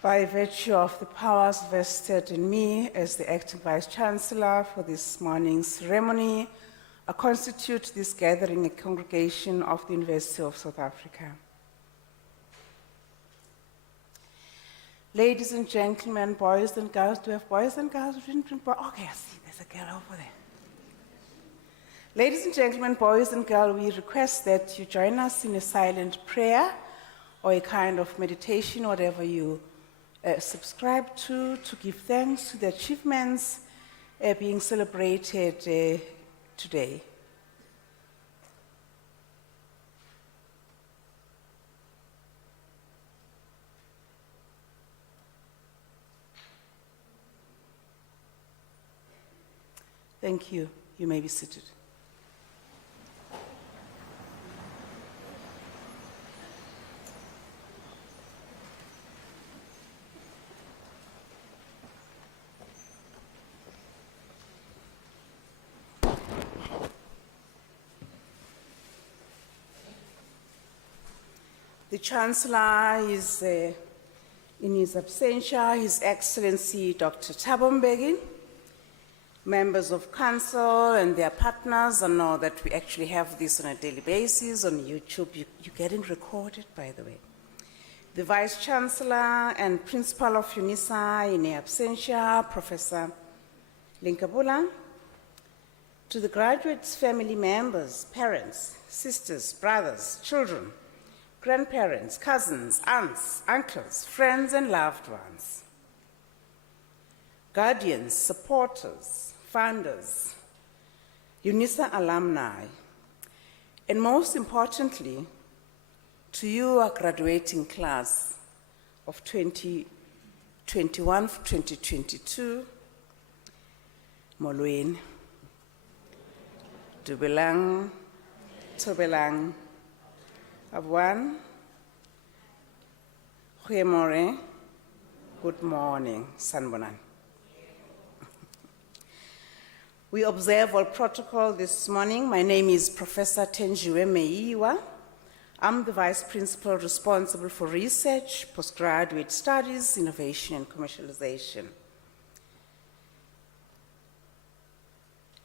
By virtue of the powers vested in me as the Acting Vice-Chancellor for this morning's ceremony, I constitute this gathering a congregation of the University of South Africa. Ladies and gentlemen, boys and girls, do we have boys and girls? Okay, I see, there's a girl over there. Ladies and gentlemen, boys and girls, we request that you join us in a silent prayer or a kind of meditation, whatever you subscribe to give thanks to the achievements being celebrated today. Thank you. You may be seated. The Chancellor is, in his absentia, His Excellency Dr. Thabo Mbeki. Members of Council and their partners know that we actually have this on a daily basis on YouTube. You're getting recorded, by the way. The Vice-Chancellor and Principal of Unisa in absentia, Professor Linkabula. To the graduates, family members, parents, sisters, brothers, children, grandparents, cousins, aunts, uncles, friends, and loved ones. Guardians, supporters, founders, Unisa alumni, and most importantly, to you, our graduating class of 2021-2022, Molweni, Dubelang, Tobelang, Abuan, Huemore, good morning, Sanbonan. We observe all protocol this morning. My name is Professor Tenjiwe Meiwa. I'm the Vice Principal responsible for research, postgraduate studies, innovation, and commercialization.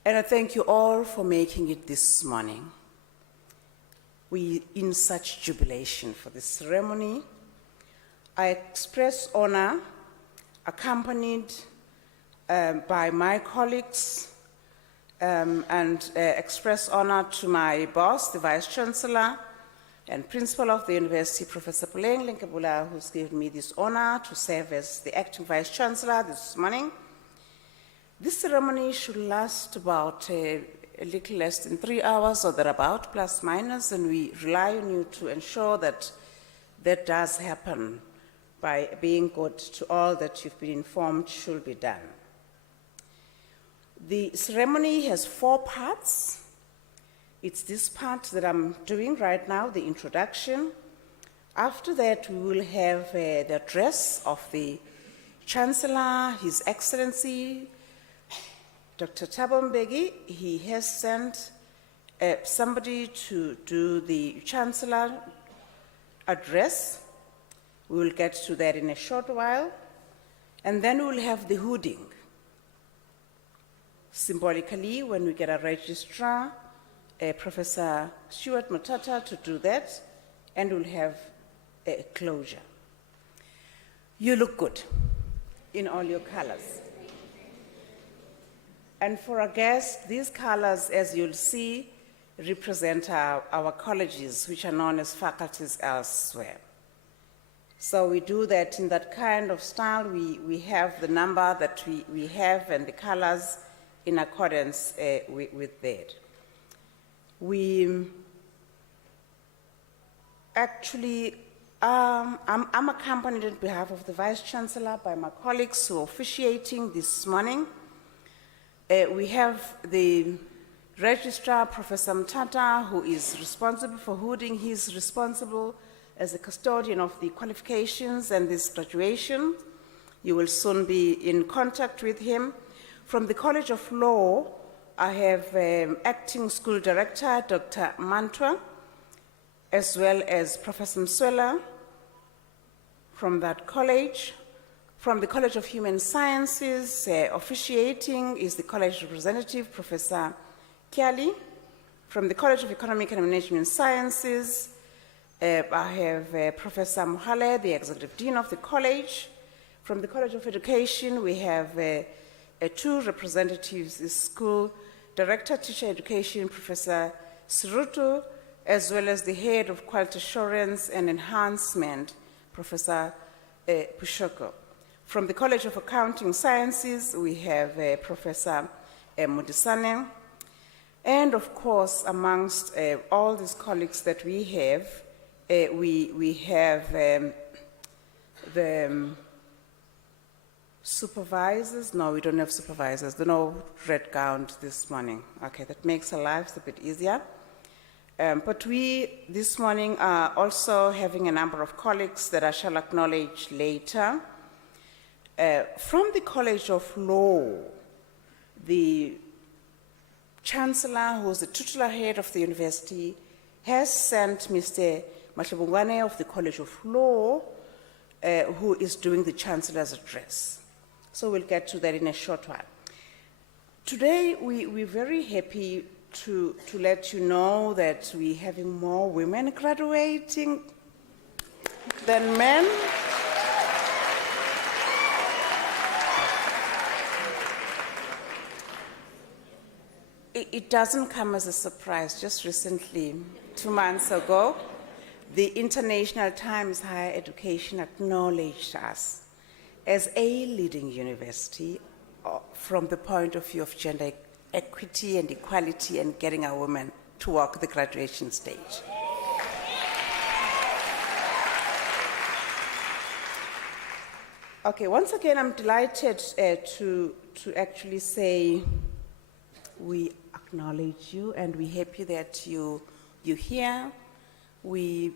And I thank you all for making it this morning. We in such jubilation for this ceremony. I express honor, accompanied by my colleagues, and express honor to my boss, the Vice-Chancellor and Principal of the University, Professor Puleng Linkabula, who's given me this honor to serve as the Acting Vice-Chancellor this morning. This ceremony should last about a little less than 3 hours or thereabout, plus minus, and we rely on you to ensure that that does happen by being good to all that you've been informed should be done. The ceremony has 4 parts. It's this part that I'm doing right now, the introduction. After that, we will have the address of the Chancellor, His Excellency, Dr. Thabo Mbeki. He has sent somebody to do the Chancellor address. We will get to that in a short while. And then we will have the hooding. Symbolically, when we get a registrar, Professor Stuart Mutata to do that, and we'll have a closure. You look good in all your colors. And for our guests, these colors, as you'll see, represent our colleges, which are known as faculties elsewhere. So we do that in that kind of style. We have the number that we have and the colors in accordance with that. We actually, I'm accompanied on behalf of the Vice-Chancellor by my colleagues who are officiating this morning. We have the Registrar, Professor Mtata, who is responsible for hooding. He's responsible as a custodian of the qualifications and this graduation. You will soon be in contact with him. From the College of Law, I have Acting School Director, Dr. Mantwa, as well as Professor Mswela from that college. From the College of Human Sciences, officiating is the college representative, Professor Kiali. From the College of Economic and Management Sciences, I have Professor Mohale, the Executive Dean of the college. From the College of Education, we have two representatives, the School Director, Teacher Education, Professor Sirutu, as well as the Head of Quality Assurance and Enhancement, Professor Pushoko. From the College of Accounting Sciences, we have Professor Mudisane. And of course, amongst all these colleagues that we have the supervisors. No, we don't have supervisors. There's no red gown this morning. Okay, that makes our lives a bit easier. But we, this morning, are also having a number of colleagues that I shall acknowledge later. From the College of Law, the Chancellor, who is the titular head of the university, has sent Mr. Mahlebongwane of the College of Law, who is doing the Chancellor's address. So we'll get to that in a short while. Today, we're very happy to let you know that we're having more women graduating than men. It doesn't come as a surprise. Just recently, 2 months ago, the International Times Higher Education acknowledged us as a leading university from the point of view of gender equity and equality and getting our women to walk the graduation stage. Okay, once again, I'm delighted to actually say we acknowledge you and we're happy that you're here. We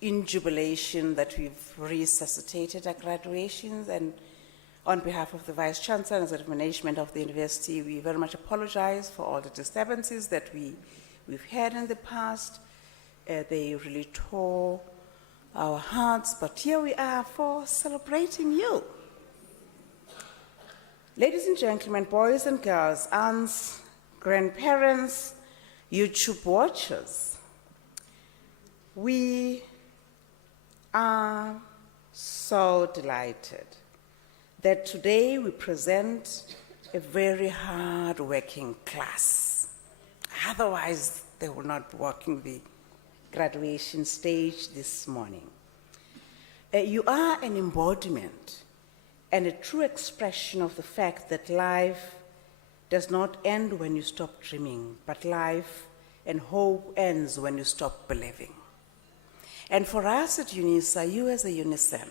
in jubilation that we've resuscitated our graduations, and on behalf of the Vice Chancellor and the management of the university, we very much apologize for all the disturbances that we've had in the past. They really tore our hearts, but here we are for celebrating you. Ladies and gentlemen, boys and girls, aunts, grandparents, YouTube watchers, we are so delighted that today we present a very hard-working class. Otherwise, they will not be walking the graduation stage this morning. You are an embodiment and a true expression of the fact that life does not end when you stop dreaming, but life and hope ends when you stop believing. And for us at Unisa, you as a UNISEM,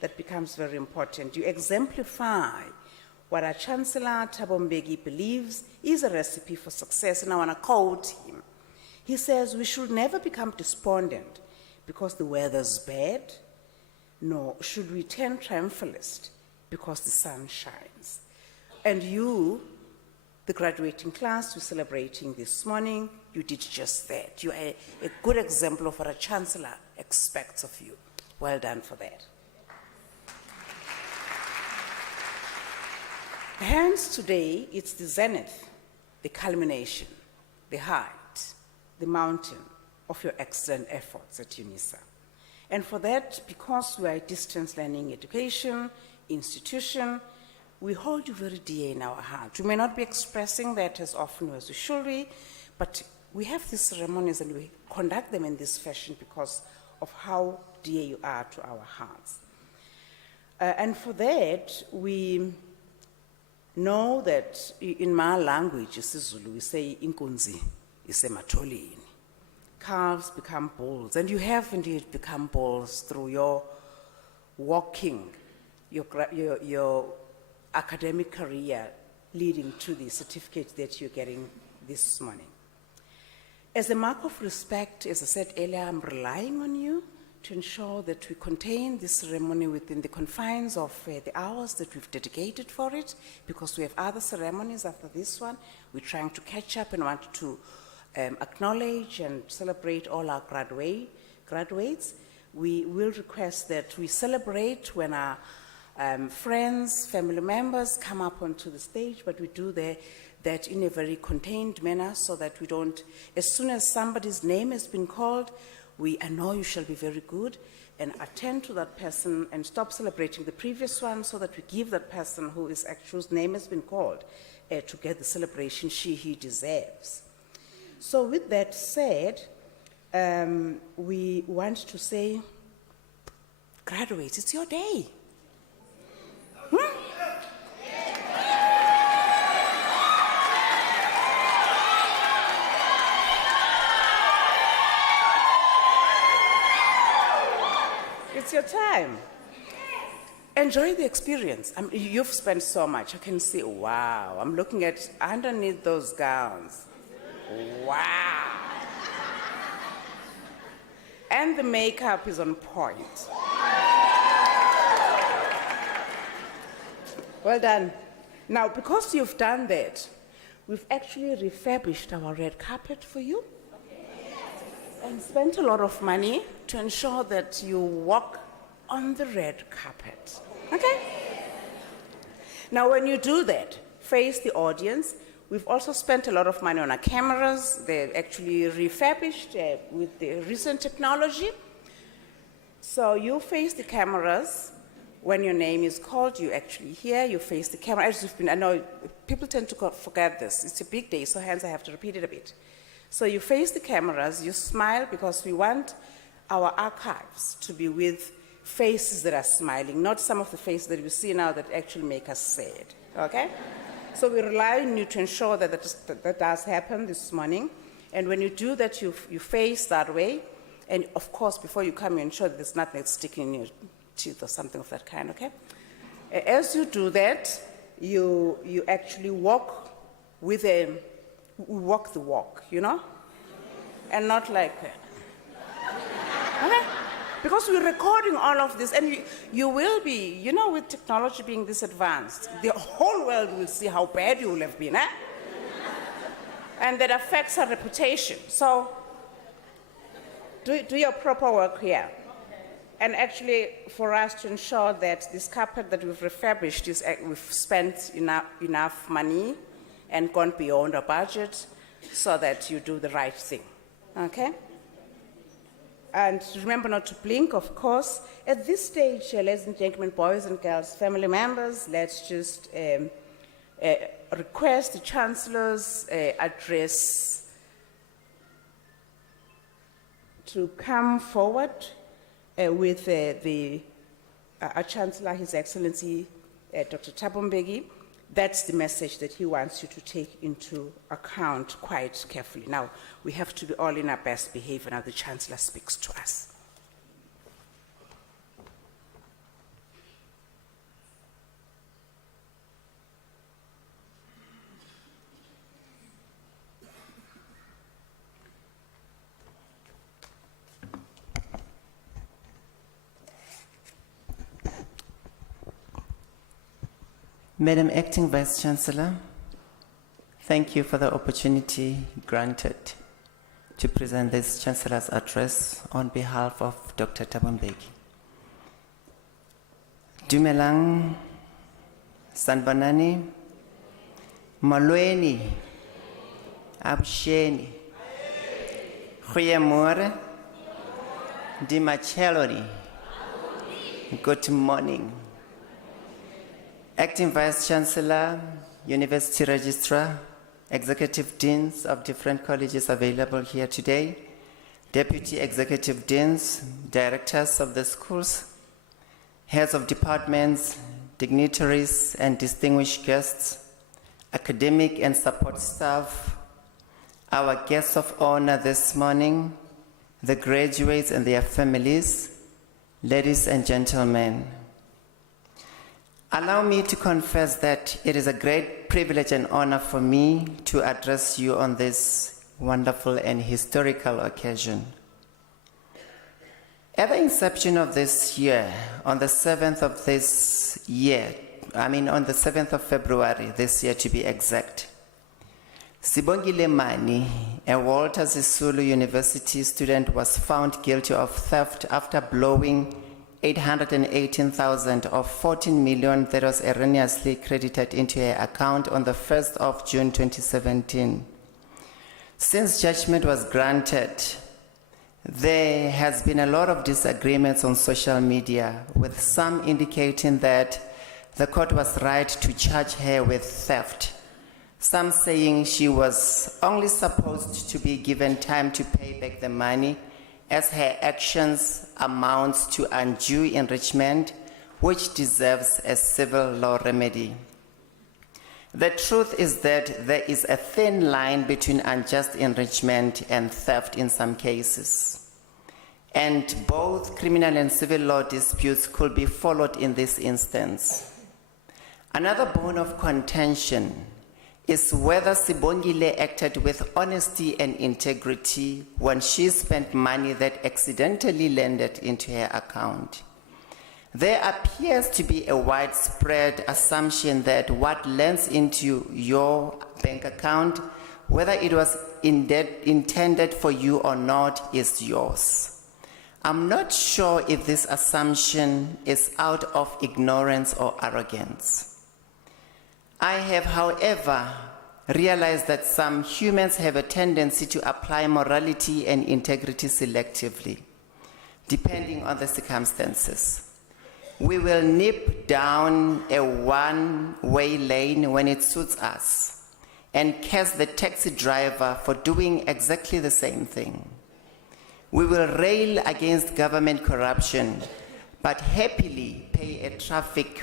that becomes very important. You exemplify what our Chancellor, Thabo Mbeki, believes is a recipe for success, and I want to quote him. He says, we should never become despondent because the weather's bad, nor should we turn triumphalist because the sun shines. And you, the graduating class we're celebrating this morning, you did just that. You are a good example of what a Chancellor expects of you. Well done for that. Hence today, it's the zenith, the culmination, the height, the mountain of your excellent efforts at Unisa. And for that, because we are a distance learning education institution, we hold you very dear in our heart. We may not be expressing that as often as we should be, but we have these ceremonies and we conduct them in this fashion because of how dear you are to our hearts. And for that, we know that in my language, isiZulu, we say inkunzi isematholini. Calves become bulls, and you have indeed become bulls through your walking, your academic career leading to the certificate that you're getting this morning. As a mark of respect, as I said earlier, I'm relying on you to ensure that we contain this ceremony within the confines of the hours that we've dedicated for it, because we have other ceremonies after this one. We're trying to catch up and want to acknowledge and celebrate all our graduates. We will request that we celebrate when our friends, family members come up onto the stage, but we do that in a very contained manner so that we don't, as soon as somebody's name has been called, we know you shall be very good and attend to that person and stop celebrating the previous one so that we give that person whose name has been called to get the celebration he deserves. So with that said, we want to say, graduates, it's your day. It's your time. Enjoy the experience. You've spent so much. I can see, wow. I'm looking at underneath those gowns. Wow. And the makeup is on point. Well done. Now, because you've done that, we've actually refurbished our red carpet for you and spent a lot of money to ensure that you walk on the red carpet. Okay? Now, when you do that, face the audience. We've also spent a lot of money on our cameras. They're actually refurbished with the recent technology. So you face the cameras. When your name is called, you actually hear, you face the camera. I know people tend to forget this. It's a big day, so hence I have to repeat it a bit. So you face the cameras, you smile, because we want our archives to be with faces that are smiling, not some of the faces that we see now that actually make us sad, okay? So we rely on you to ensure that that does happen this morning. And when you do that, you face that way. And of course, before you come, you ensure that there's nothing that's sticking in your teeth or something of that kind, okay? As you do that, you actually walk the walk, you know? And not like, okay? Because we're recording all of this, and you will be, you know, with technology being this advanced, the whole world will see how bad you will have been, eh? And that affects our reputation. So, do your proper work here. And actually, for us to ensure that this carpet that we've refurbished, we've spent enough money and gone beyond our budget so that you do the right thing, okay? And remember not to blink, of course. At this stage, ladies and gentlemen, boys and girls, family members, let's just request the Chancellor's address to come forward with our Chancellor, His Excellency, Dr. Thabo Mbeki. That's the message that he wants you to take into account quite carefully. Now, we have to be all in our best behavior. Now the Chancellor speaks to us. Madam Acting Vice-Chancellor, thank you for the opportunity granted to present this Chancellor's address on behalf of Dr. Thabo Mbeki. Dumelang, Sanbanani, Malweni, Absheni, Khuyemore, Dimachelori. Good morning. Acting Vice-Chancellor, University Registrar, Executive Deans of different colleges available here today, Deputy Executive Deans, Directors of the schools, Heads of Departments, dignitaries and distinguished guests, academic and support staff, our guests of honor this morning, the graduates and their families, ladies and gentlemen. Allow me to confess that it is a great privilege and honor for me to address you on this wonderful and historical occasion. At the inception of this year, on the 7th of this year, on the 7th of February this year to be exact, Sibongile Mani, a Walter Sisulu University student, was found guilty of theft after blowing 818,000 of 14 million that was erroneously credited into her account on the 1st of June 2017. Since judgment was granted, there has been a lot of disagreements on social media, with some indicating that the court was right to charge her with theft, some saying she was only supposed to be given time to pay back the money as her actions amounts to undue enrichment, which deserves a civil law remedy. The truth is that there is a thin line between unjust enrichment and theft in some cases, and both criminal and civil law disputes could be followed in this instance. Another bone of contention is whether Sibongile acted with honesty and integrity when she spent money that accidentally landed into her account. There appears to be a widespread assumption that what lands into your bank account, whether it was intended for you or not, is yours. I'm not sure if this assumption is out of ignorance or arrogance. I have, however, realized that some humans have a tendency to apply morality and integrity selectively, depending on the circumstances. We will nip down a one-way lane when it suits us and curse the taxi driver for doing exactly the same thing. We will rail against government corruption, but happily pay a traffic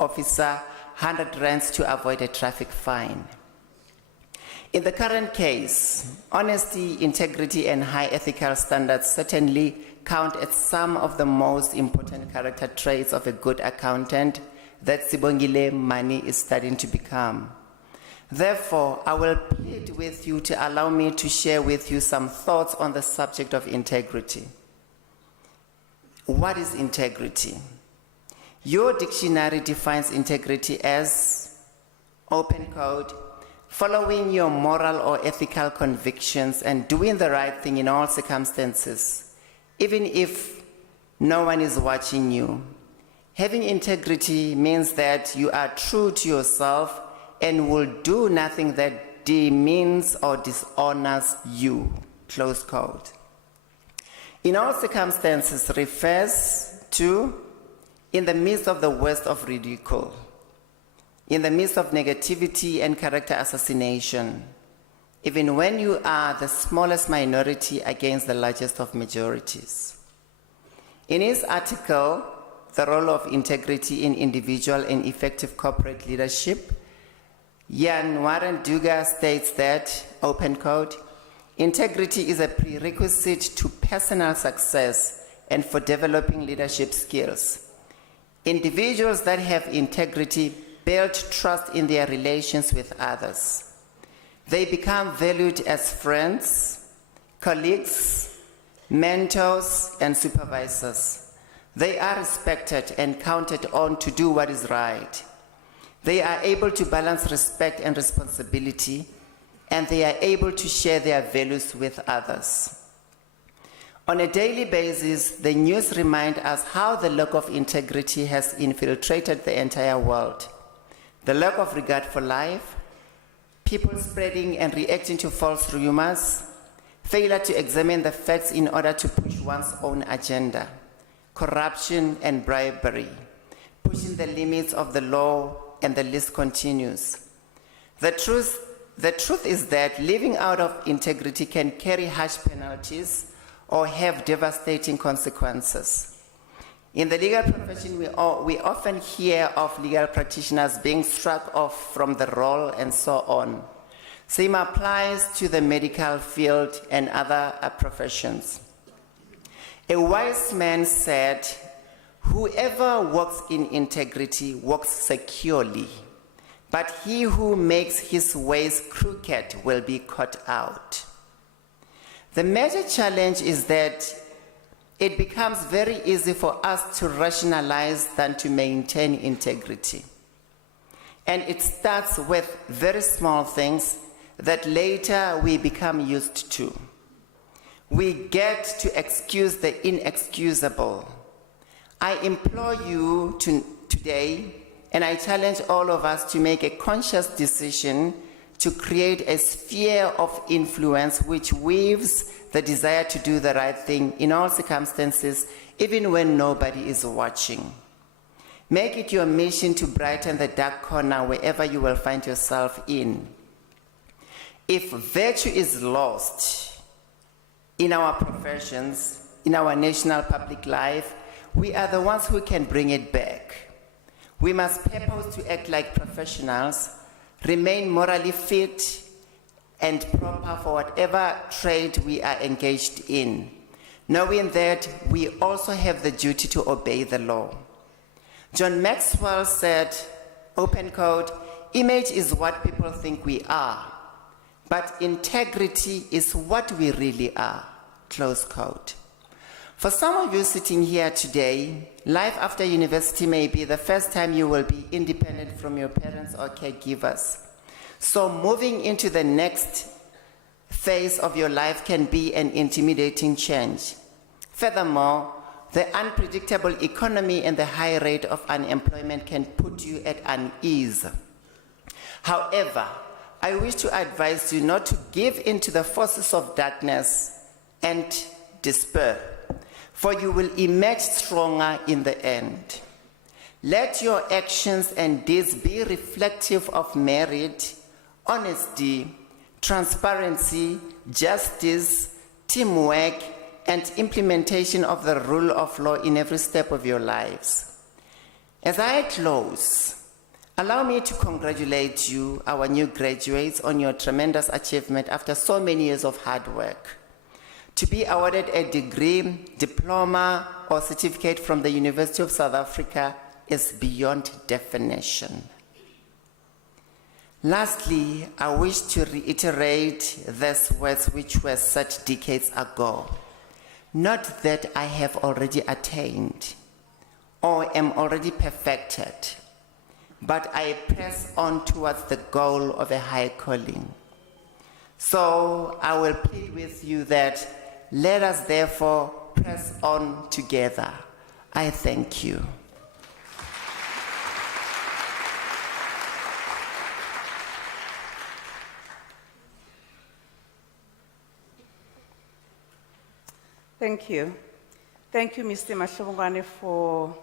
officer 100 rands to avoid a traffic fine. In the current case, honesty, integrity, and high ethical standards certainly count as some of the most important character traits of a good accountant that Sibongile Mani is starting to become. Therefore, I will plead with you to allow me to share with you some thoughts on the subject of integrity. What is integrity? Your dictionary defines integrity as, open quote, following your moral or ethical convictions and doing the right thing in all circumstances, even if no one is watching you. Having integrity means that you are true to yourself and will do nothing that demeans or dishonors you, close quote. In all circumstances refers to in the midst of the worst of ridicule, in the midst of negativity and character assassination, even when you are the smallest minority against the largest of majorities. In his article, The Role of Integrity in Individual and Effective Corporate Leadership, Jan Warren Duga states that, open quote, integrity is a prerequisite to personal success and for developing leadership skills. Individuals that have integrity build trust in their relations with others. They become valued as friends, colleagues, mentors, and supervisors. They are respected and counted on to do what is right. They are able to balance respect and responsibility, and they are able to share their values with others. On a daily basis, the news reminds us how the lack of integrity has infiltrated the entire world. The lack of regard for life, people spreading and reacting to false rumors, failure to examine the facts in order to push one's own agenda, corruption and bribery, pushing the limits of the law, and the list continues. The truth is that living out of integrity can carry harsh penalties or have devastating consequences. In the legal profession, we often hear of legal practitioners being struck off from the role and so on. Same applies to the medical field and other professions. A wise man said, "Whoever walks in integrity walks securely, but he who makes his ways crooked will be caught out." The major challenge is that it becomes very easy for us to rationalize than to maintain integrity. And it starts with very small things that later we become used to. We get to excuse the inexcusable. I implore you today, and I challenge all of us to make a conscious decision to create a sphere of influence which weaves the desire to do the right thing in all circumstances, even when nobody is watching. Make it your mission to brighten the dark corner wherever you will find yourself in. If virtue is lost in our professions, in our national public life, we are the ones who can bring it back. We must purpose to act like professionals, remain morally fit and proper for whatever trade we are engaged in, knowing that we also have the duty to obey the law. John Maxwell said, open quote, "Image is what people think we are, but integrity is what we really are," close quote. For some of you sitting here today, life after university may be the first time you will be independent from your parents or caregivers. So moving into the next phase of your life can be an intimidating change. Furthermore, the unpredictable economy and the high rate of unemployment can put you at unease. However, I wish to advise you not to give in to the forces of darkness and despair, for you will emerge stronger in the end. Let your actions and deeds be reflective of merit, honesty, transparency, justice, teamwork, and implementation of the rule of law in every step of your lives. As I close, allow me to congratulate you, our new graduates, on your tremendous achievement after so many years of hard work. To be awarded a degree, diploma, or certificate from the University of South Africa is beyond definition. Lastly, I wish to reiterate these words which were said decades ago. Not that I have already attained or am already perfected, but I press on towards the goal of a high calling. So I will plead with you that let us therefore press on together. I thank you. Thank you. Thank you, Mr. Mashabongwane, for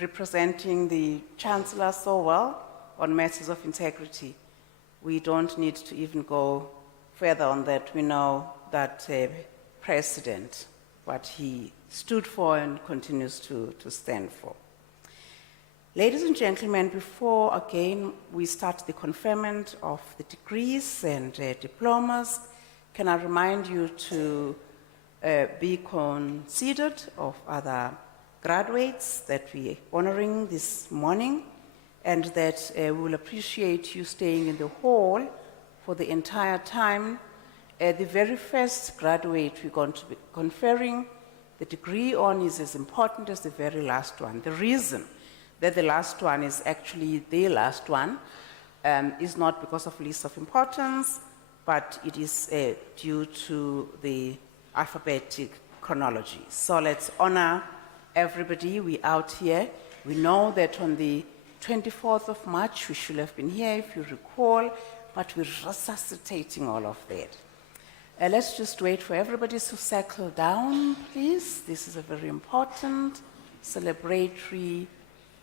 representing the Chancellor so well on matters of integrity. We don't need to even go further on that. We know that President, what he stood for and continues to stand for. Ladies and gentlemen, before again we start the conferment of the degrees and diplomas, can I remind you to be considered of other graduates that we are honoring this morning, and that we will appreciate you staying in the hall for the entire time. The very first graduate we're going to be conferring the degree on is as important as the very last one. The reason that the last one is actually the last one is not because of list of importance, but it is due to the alphabetic chronology. So let's honor everybody. We out here. We know that on the 24th of March, we should have been here, if you recall, but we're resuscitating all of that. Let's just wait for everybody to settle down, please. This is a very important celebratory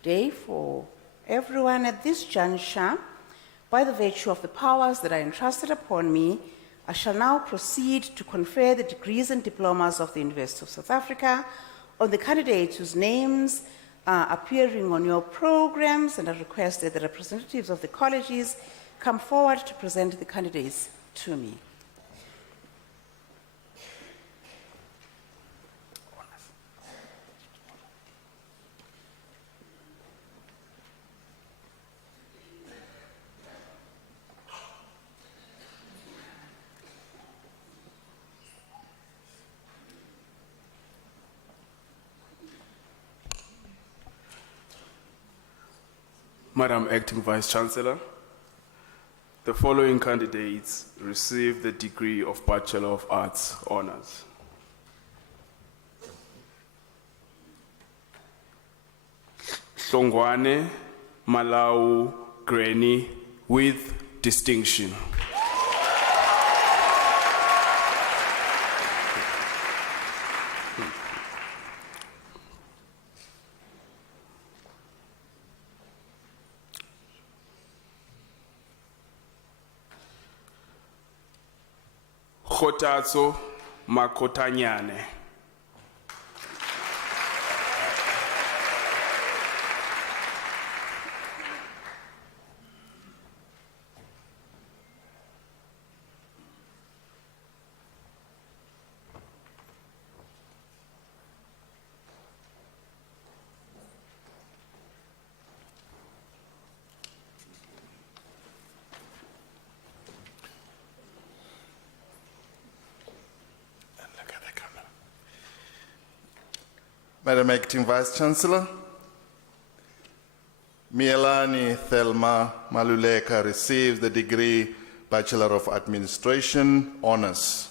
day for everyone at this juncture. By the virtue of the powers that are entrusted upon me, I shall now proceed to confer the degrees and diplomas of the University of South Africa on the candidates whose names are appearing on your programs, and I request that the representatives of the colleges come forward to present the candidates to me. Madam Acting Vice-Chancellor, the following candidates receive the degree of Bachelor of Arts Honours. Hlongwane Malau Granny with distinction. Khotatso Makotanyane. Madam Acting Vice Chancellor, Mielani Thelma Maluleka receives the degree Bachelor of Administration Honours.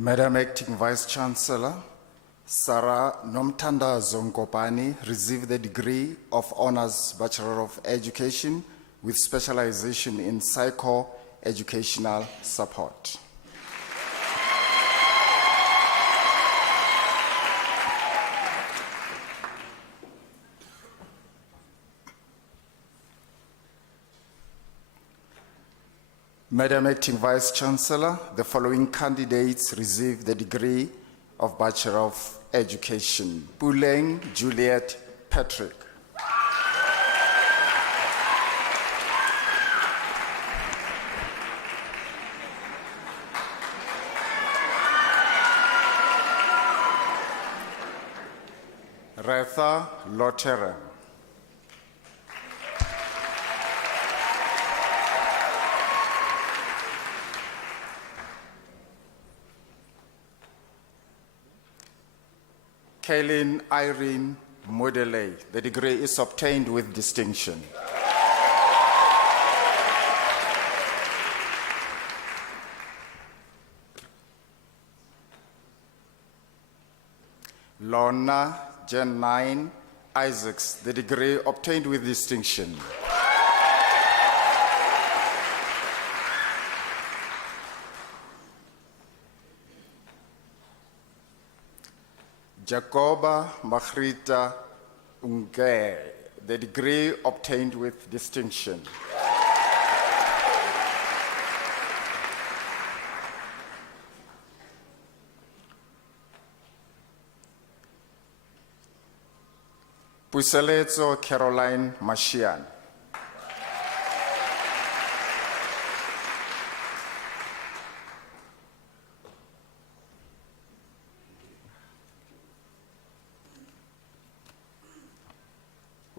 Madam Acting Vice Chancellor, Sarah Nomthandazo Nkopani received the degree of Honours Bachelor of Education with specialization in psycho-educational support. Madam Acting Vice Chancellor, the following candidates received the degree of Bachelor of Education. Puleng Juliet Patrick. Retha Loteren. Kaylin Irene Modele. The degree is obtained with distinction. Lorna Janine Isaacs. The degree obtained with distinction. Jacoba Magrita Unge, the degree obtained with distinction. Puseletso Caroline Mashian.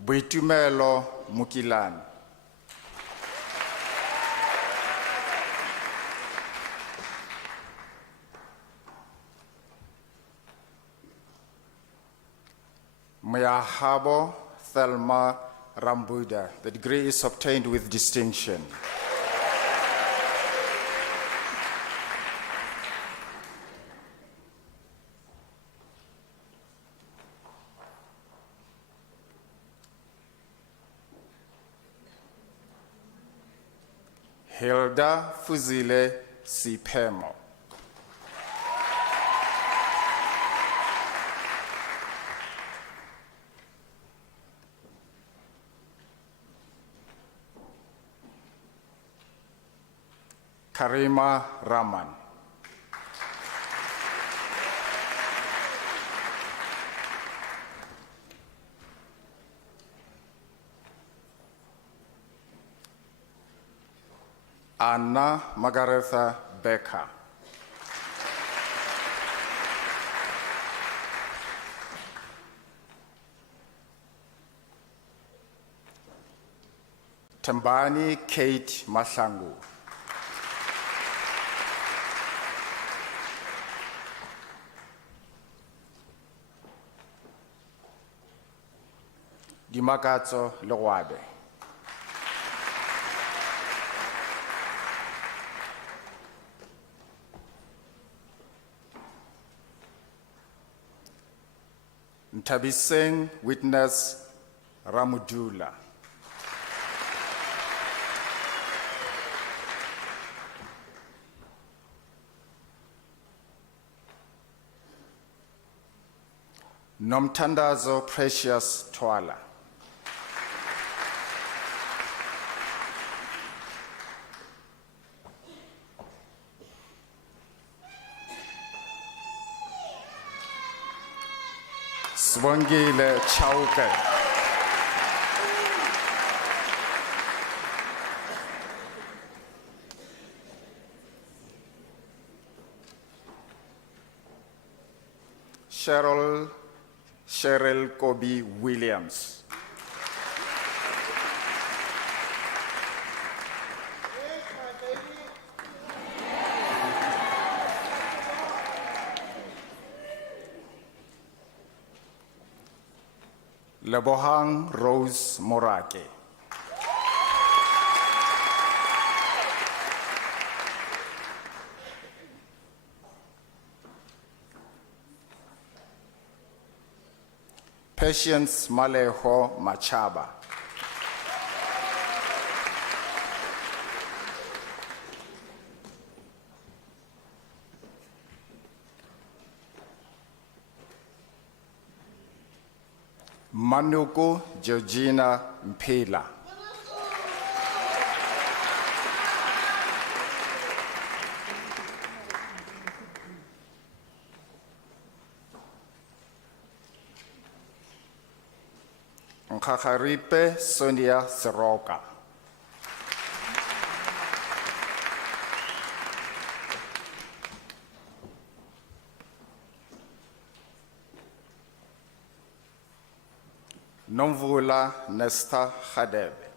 Boitumelo Mukilane. Mayahabo Thelma Rambuda. The degree is obtained with distinction. Hilda Fuzile Sipemo. Karima Raman. Anna Margaretha Becker. Tembani Kate Mahlangu. Dimakatso Lewabe. Ntabiseng witness Ramudula. Nomtandazo Precious Twala. Swangile Chauke. Cheryl Kobe Williams. Lebohang Rose Morake. Patience Maleho Machaba. Manuku Georgina Mpila. Nkakaripe Sonia Seroka. Nomvula Nesta Khadebe.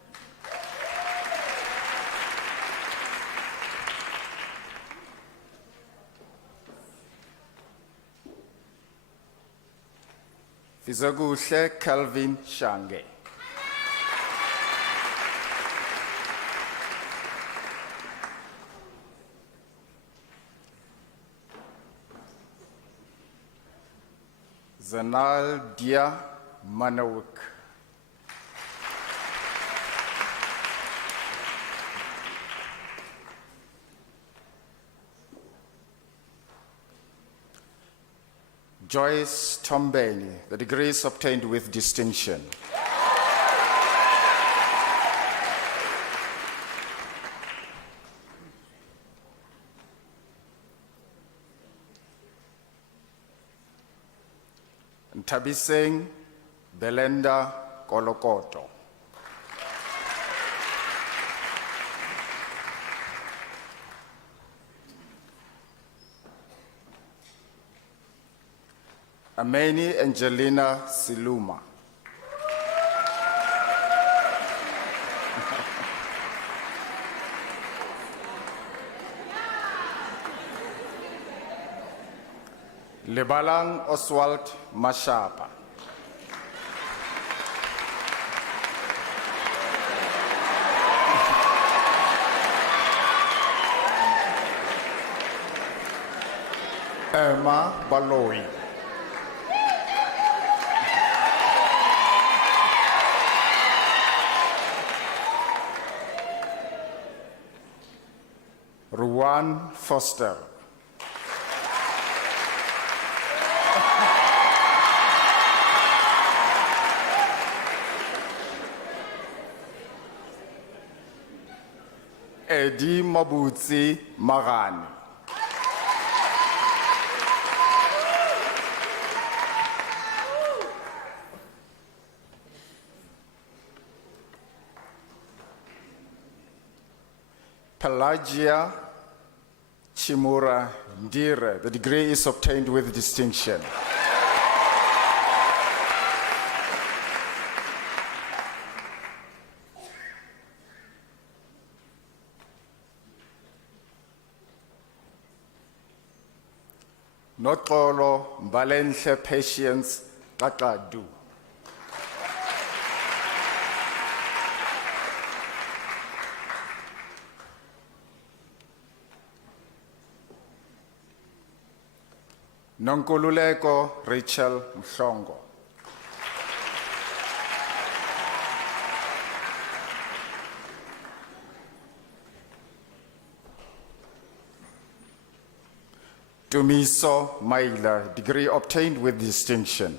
Fizaguhle Calvin Shange. Zanal Dia Manawuk. Joyce Tombeni, the degree is obtained with distinction. Ntabiseng Belenda Kolokoto. Ameni Angelina Siluma. Lebalang Oswald Mashapa. Emma Baloi. Ruan Foster. Eddie Mabutsi Magani. Pelagia Chimura Ndire. The degree is obtained with distinction. Noxolo Mbalenhle Patience Kakadu. Nonkululeko Rachel Mhlongo. Tumiso Maila, degree obtained with distinction.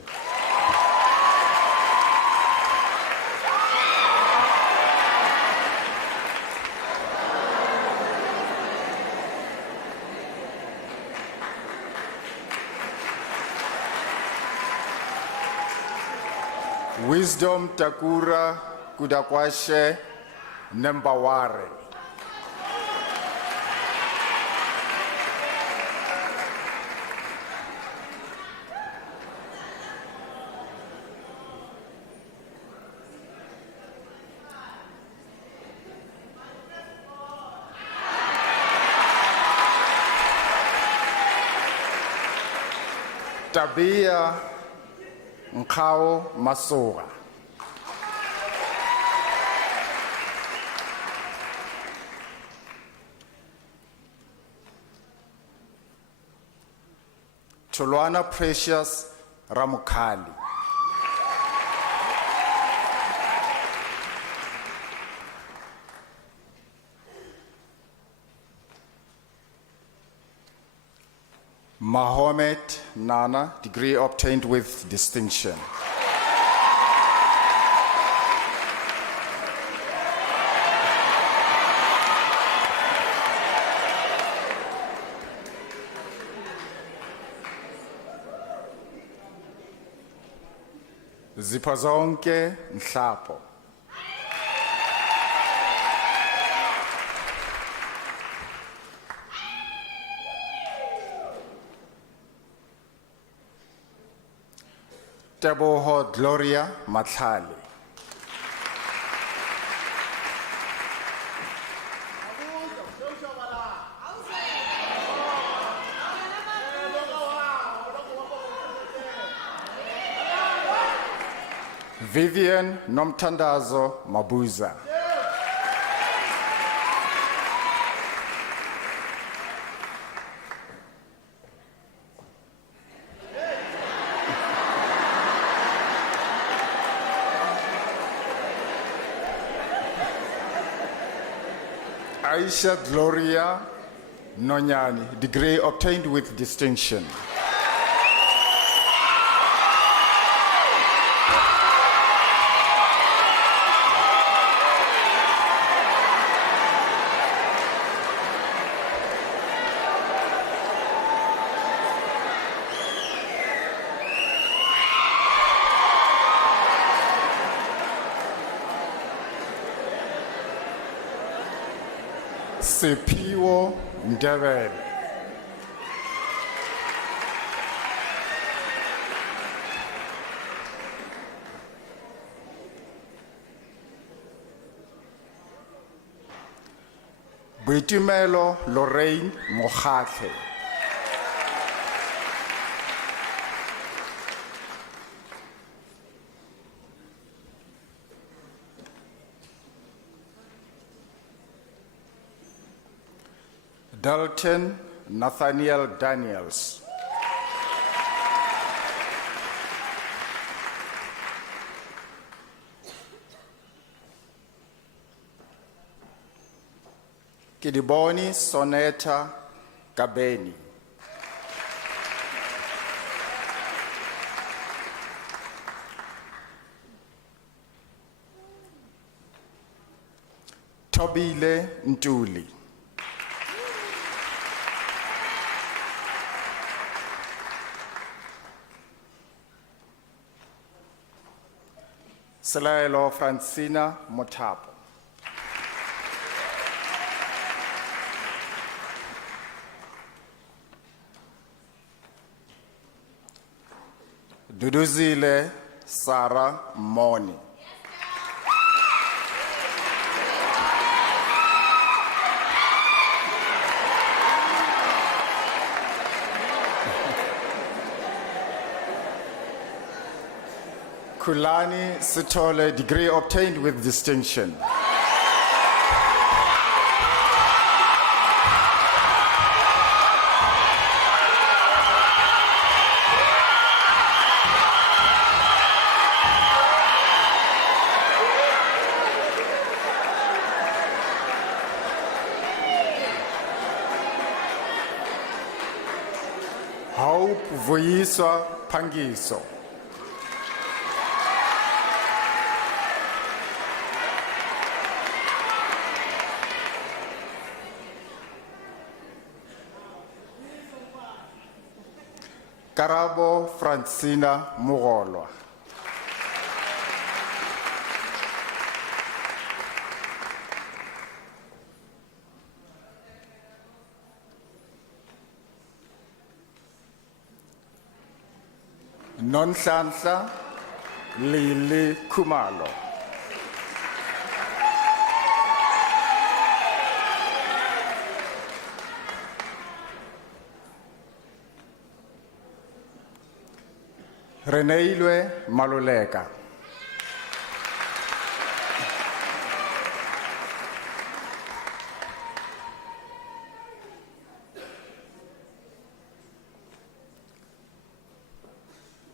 Wisdom Takura Kudakwashe Nembaware. Tabia Nkao Masora. Tolwana Precious Ramukali. Mohammed Nana, degree obtained with distinction. Zipazonke Nhlapo. Teboho Gloria Matlhale. Vivian Nomtandazo Mabuza. Aisha Gloria Nonyani, degree obtained with distinction. Sepiwo Ndebele. Boitumelo Lorraine Mokhatle. Dalton Nathaniel Daniels. Kidiboni Soneta Kabeni. Tobile Ntuli. Selaelo Francina Motapo. Duduzile Sarah Moni. Kulani Sitole, degree obtained with distinction. Hope Vuyiswa Pangiso. Karabo Francina Mugolwa. Nonhlanhla Lili Kumalo. Reneilwe Maluleka.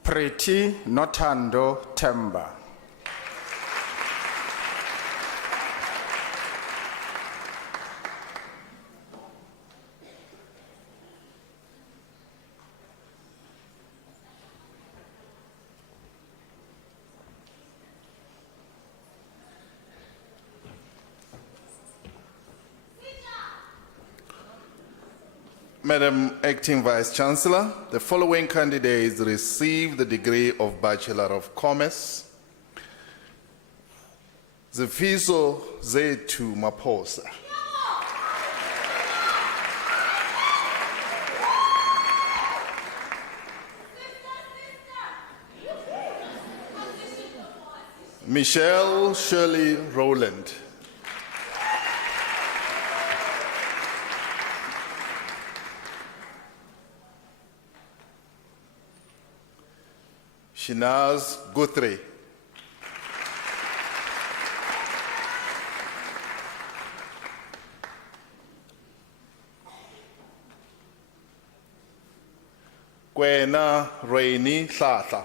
Pretty Notando Temba. Madam Acting Vice Chancellor, the following candidates received the degree of Bachelor of Commerce. Zifiso Zetu Maposa. Michelle Shirley Rowland. Shinaz Guthrie. Kwena Rainy Hlahla.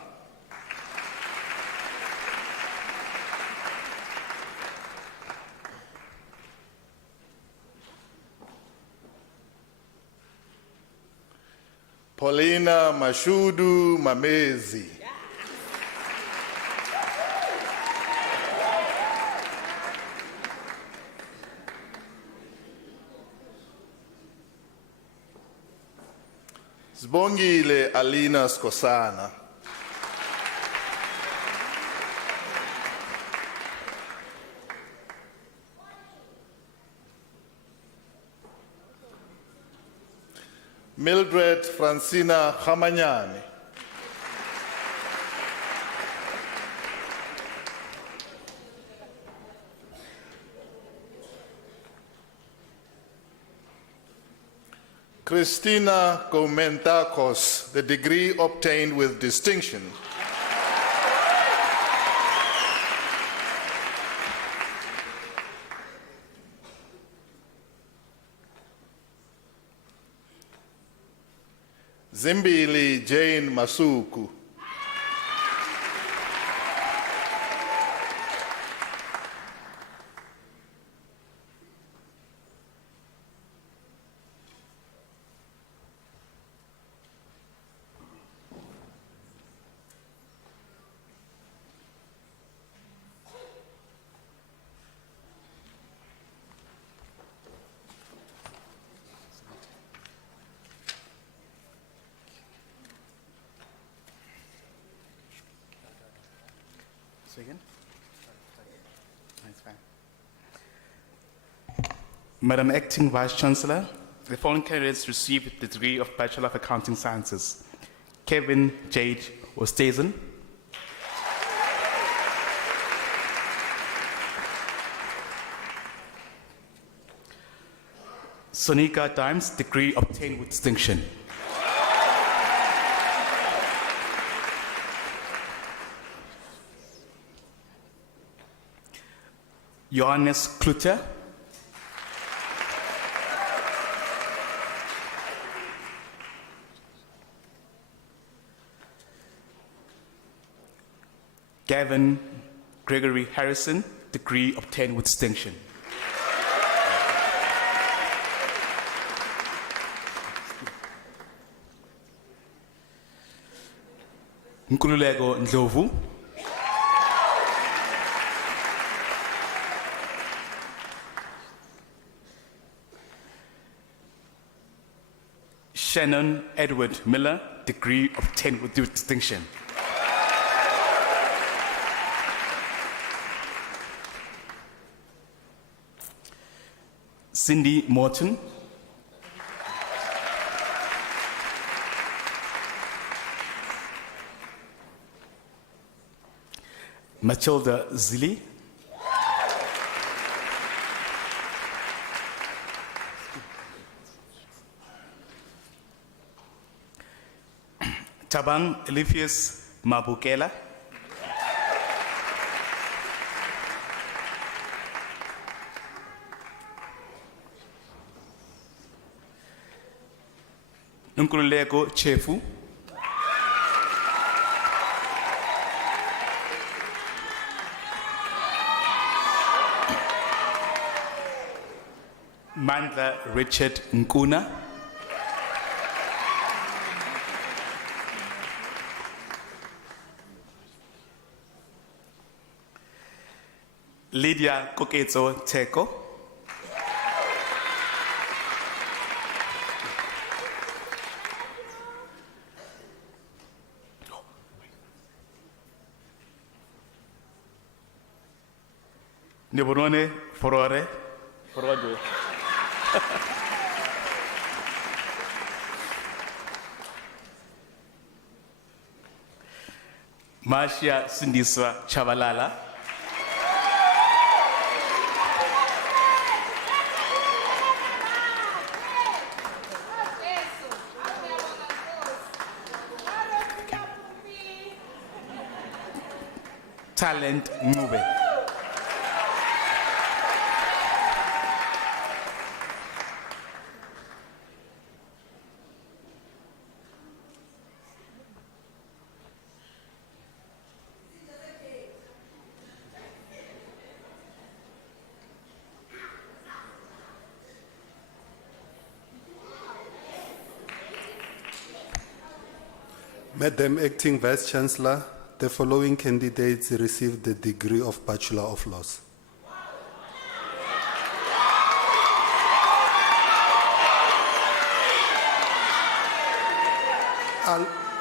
Paulina Mashudu Mamezi. Zbongile Alina Skosana. Mildred Francina Hamanyane. Christina Komentakos, the degree obtained with distinction. Zimbili Jane Masuku. Madam Acting Vice Chancellor, the following candidates received the degree of Bachelor of Accounting Sciences. Kevin Jade Ostazen. Sonika Dimes, degree obtained with distinction. Johannes Kluter, Gavin Gregory Harrison, degree obtained with distinction. Nkululeko Ndlovu, Shannon Edward Miller, degree obtained with distinction. Cindy Morton, Matilda Zilli, Tabang Elifius Mabukela, Nkululeko Chefu, Mandla Richard Nkuna, Lydia Koketso Teko, Nebonone Forore, Forode. Marcia Sindiswa Chavalala, Talent Ngube. Madam Acting Vice Chancellor, the following candidates received the degree of Bachelor of Laws.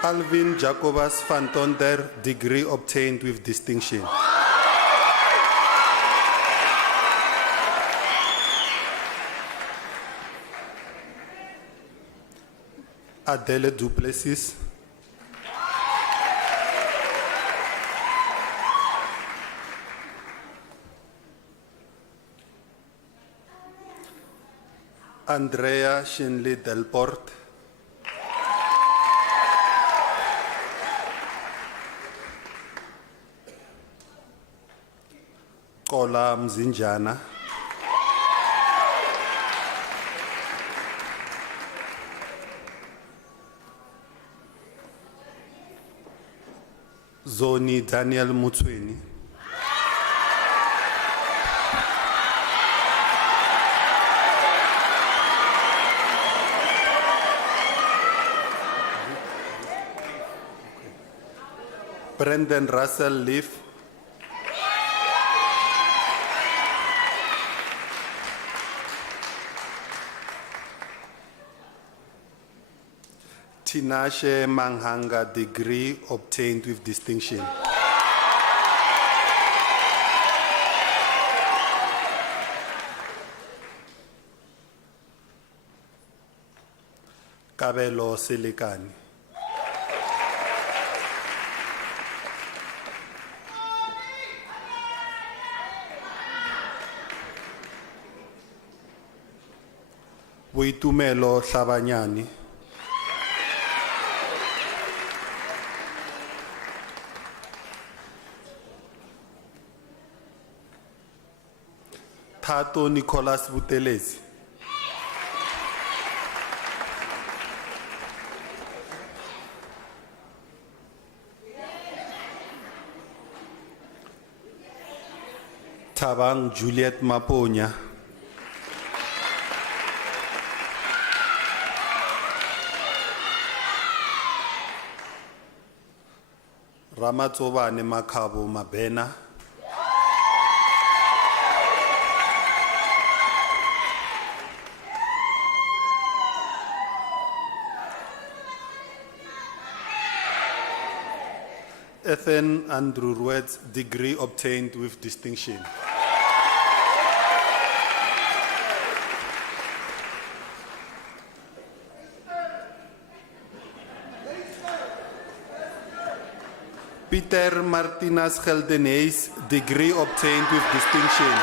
Alvin Jacobus van Tonder, degree obtained with distinction. Adele Duplessis, Andrea Shinley Delport, Kola Mzinjana, Zoni Daniel Mutsweni, Brendan Russell Leaf, Tinashe Manghanga, degree obtained with distinction. Kabelo Silikani, Boitumelo Hlabanyani, Tato Nicholas Butelezi. Tabang Juliet Maponya. Ramatsobane Makabo Mabena. Ethan Andrew Ruet's degree obtained with distinction. Peter Martinez Geldenhuys, degree obtained with distinction.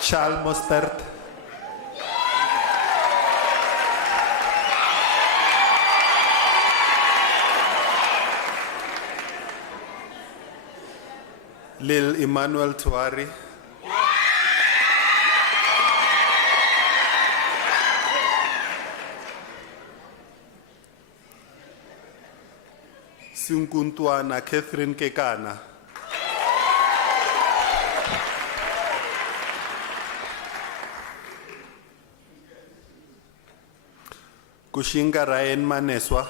Charles Mostert. Lil Emmanuel Tuari. Sinkuntuana Catherine Kekana. Kushinga Ryan Maneswa.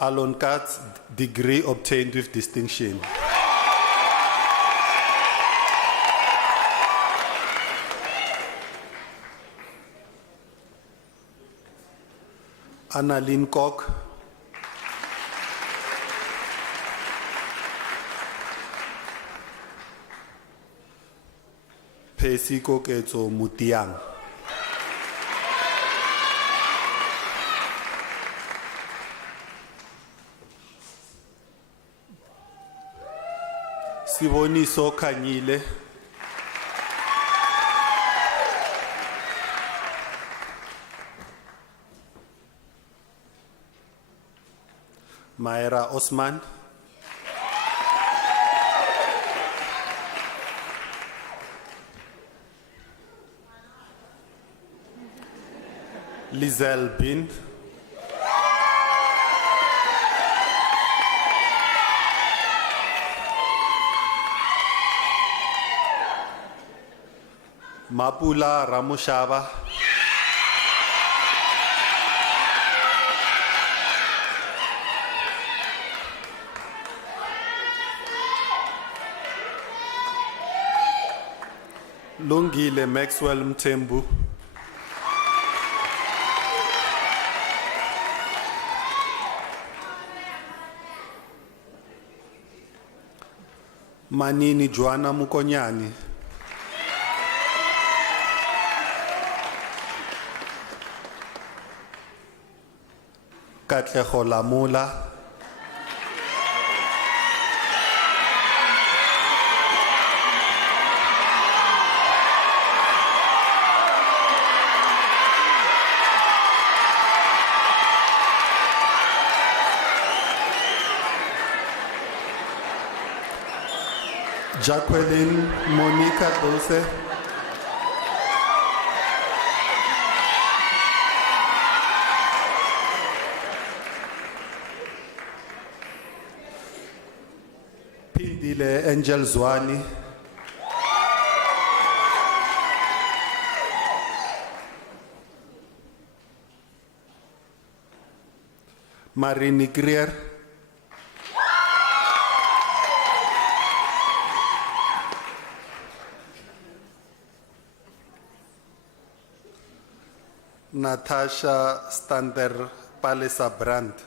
Alon Katz, degree obtained with distinction. Annalyn Kok. Pesi Koketso Mutiang. Siboniso Kanyile. Maera Osman. Lizelle Bin. Mapula Ramushava. Lungile Maxwell Mtembu. Manini Joanna Mukonyani. Katleho Lamula. Jacqueline Monica Dose. Pindile Angel Zwani. Marini Grier. Natasha Stander Palesa Brandt.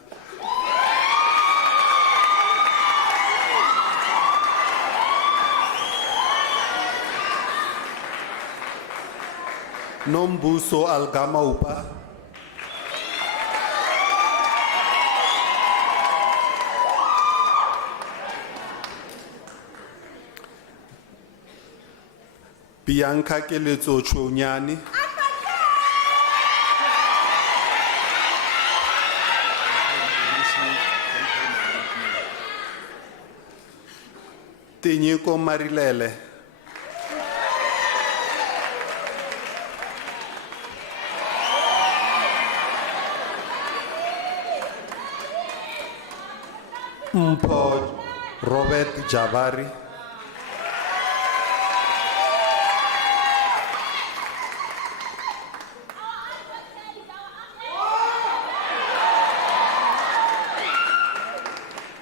Nombuso Algama Upa. Bianca Keletso Chonyani, Tinyiko Marilele, Mpho Robert Jabari,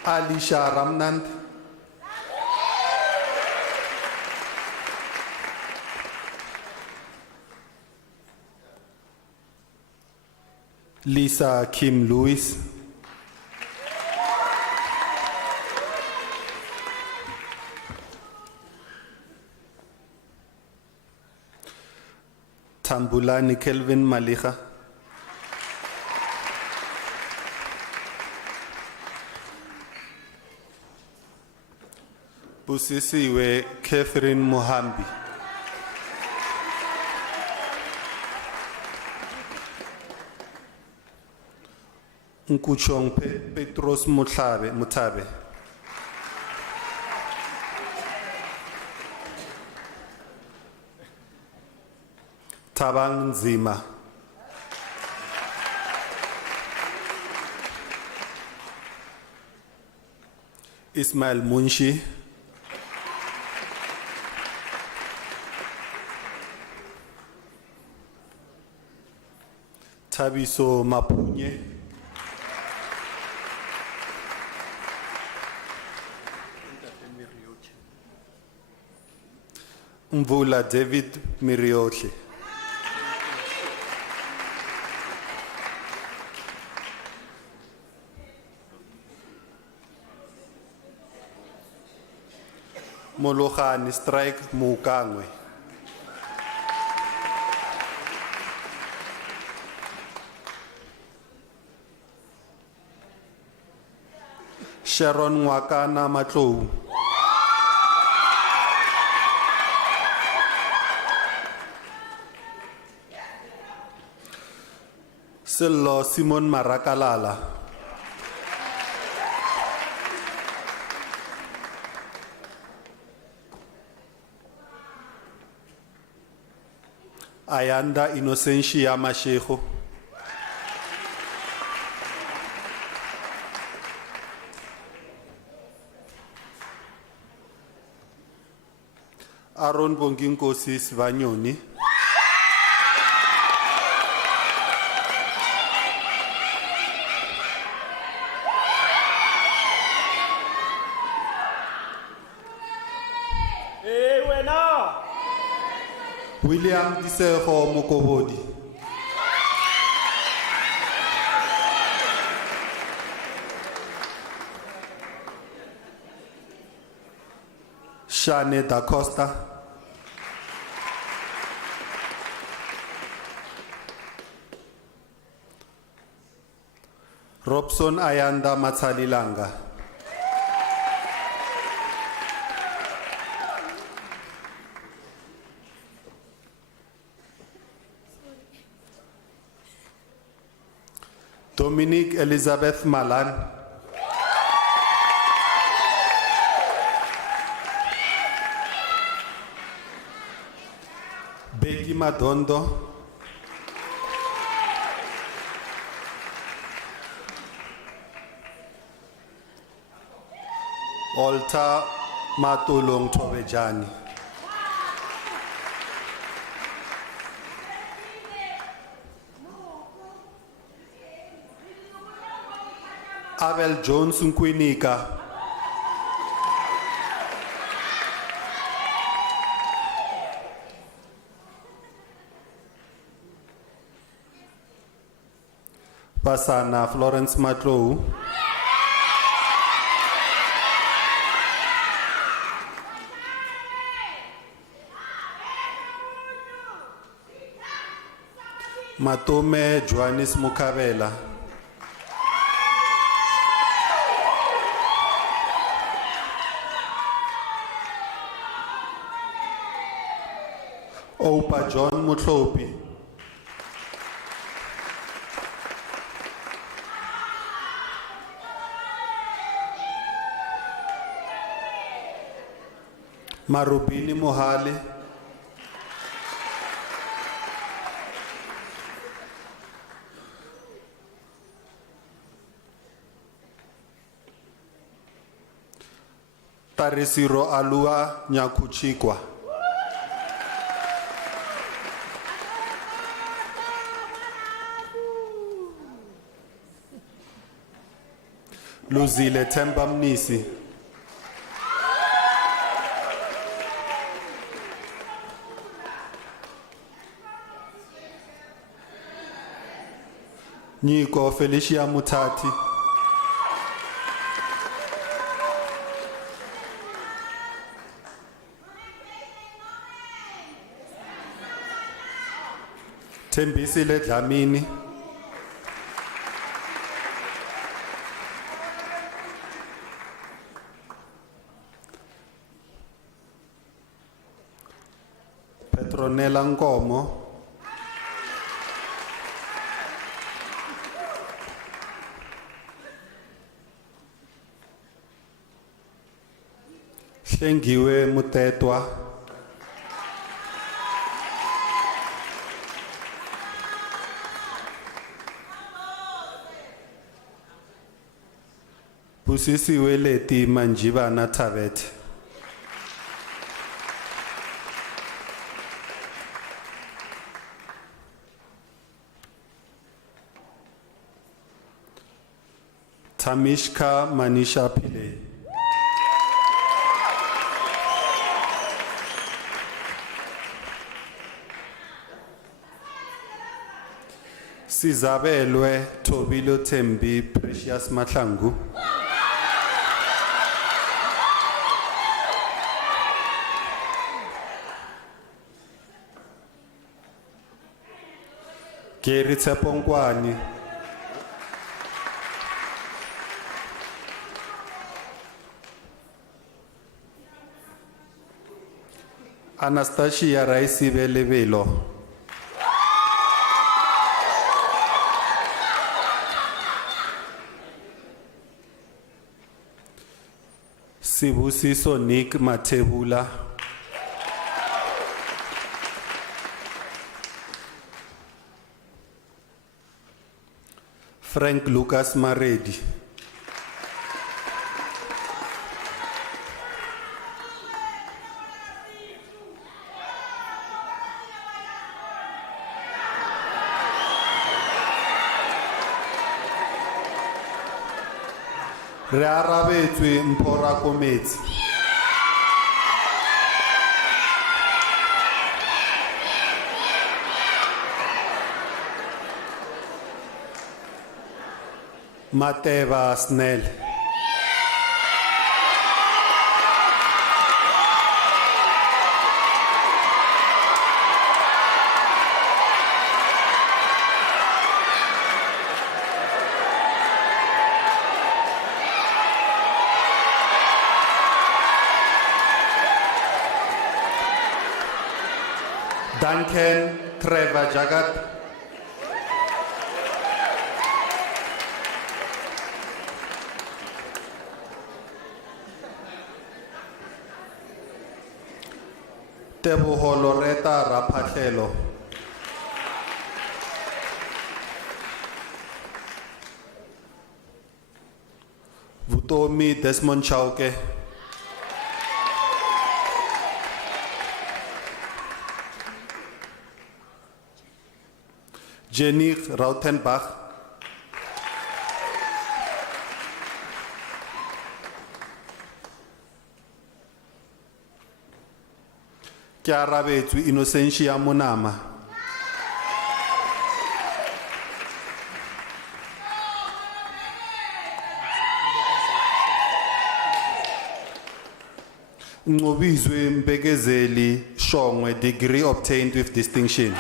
Alisha Ramnand, Lisa Kim Lewis, Tambulani Kelvin Malicha, Busisiwe Catherine Mohambi, Nkuchong Petros Mutabe, Tabang Nzima, Ismail Munshi, Tabiso Mapunye, Mvula David Miriotle, Mologani Strike Mukangwe, Sharon Wakana Matlou, Sello Simon Marakalala, Ayanda Innocentia Mashego, Aaron Bonginkosi Svanyoni, William Disego Mokobodi, Shane da Costa, Robson Ayanda Matsalilanga, Dominique Elizabeth Malan, Becky Madondo, Olta Matulong Tobejani, Abel Jones Nkwinika, Basana Florence Matlou, Matome Joannis Mukabela, Opa John Mutlopi. Marubini Mohale. Tarisiro Alua Nyakuchikwa. Luzile Themba Mnisi. Nyiko Felicia Mutati. Thembisile Dlamini. Petronella Nkomo. Hlengiwe Mutetwa. Busisiwe Leti Manjibana Tabet. Tamishka Manisha Pillay. Sizabelwe Tobilo Tembi Precious Matlangu. Gary Tsepongwani. Anastasia Raisibe Lebelo. Sibusiso Nick Matebula. Frank Lucas Maredi. Re arabetswe Mpora Kometsi. Mateva Snell. Duncan Trevor Jagat. Teboho Loretta Rapatlelo. Vutomi Desmond Chauke. Jenny Rautenbach. Kiara Betsu Innocentia Monama. Ngobizwe Mbekezeli Shongwe, degree obtained with distinction.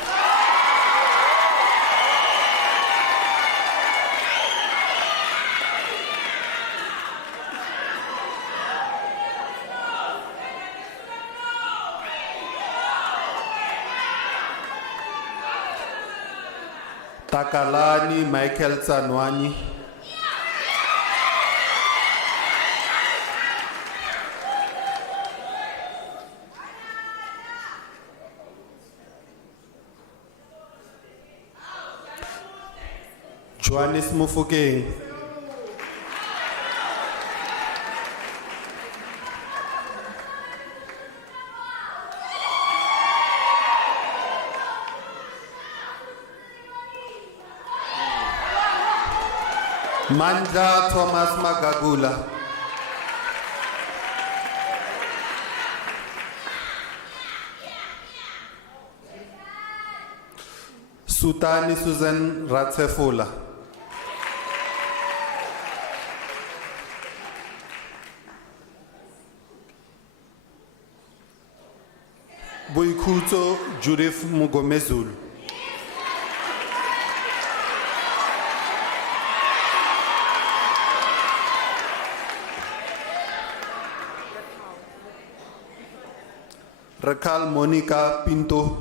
Takalani Michael Tsanwani. Johannes Mufokeng. Mandla Thomas Magagula. Sutani Susan Ratsefula. Boikhutso Judith Mugomezulu. Rakal Monica Pinto.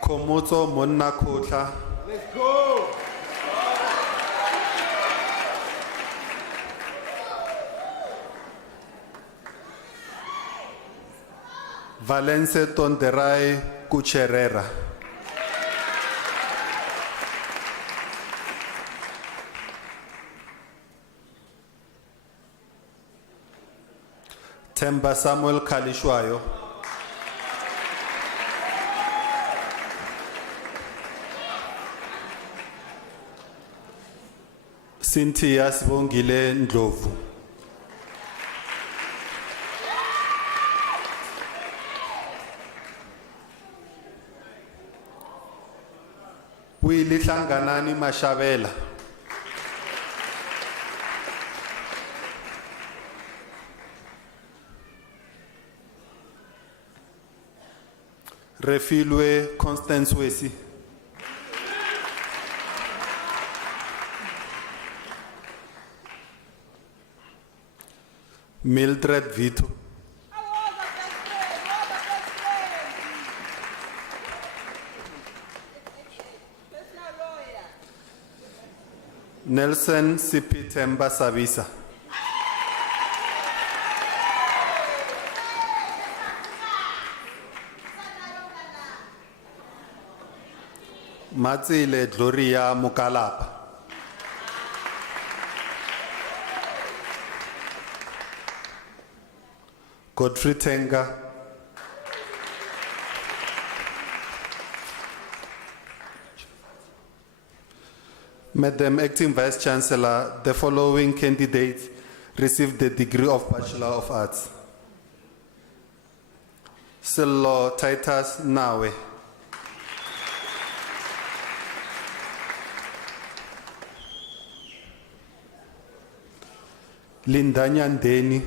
Komotso Monna Kotla. Let's go. Valence Tonderai Kucherera. Temba Samuel Kalishwayo. Cynthia Sibongile Ndlovu. Willie Hlanganani Mashabela. Refilwe Constance Wesi. Mildred Vito. Nelson Sipitemba Sabisa. Matsile Gloria Mukalapa. Godfrey Tenga. Madam Acting Vice Chancellor, the following candidates received the degree of Bachelor of Arts. Silo Titus Nawe. Linda Nyandeni.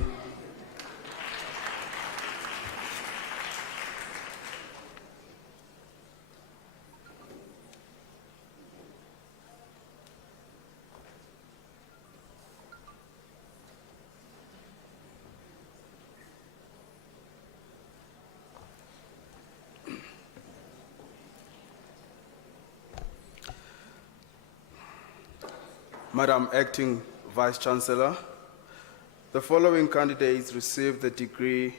Madam Acting Vice Chancellor, the following candidates received the degree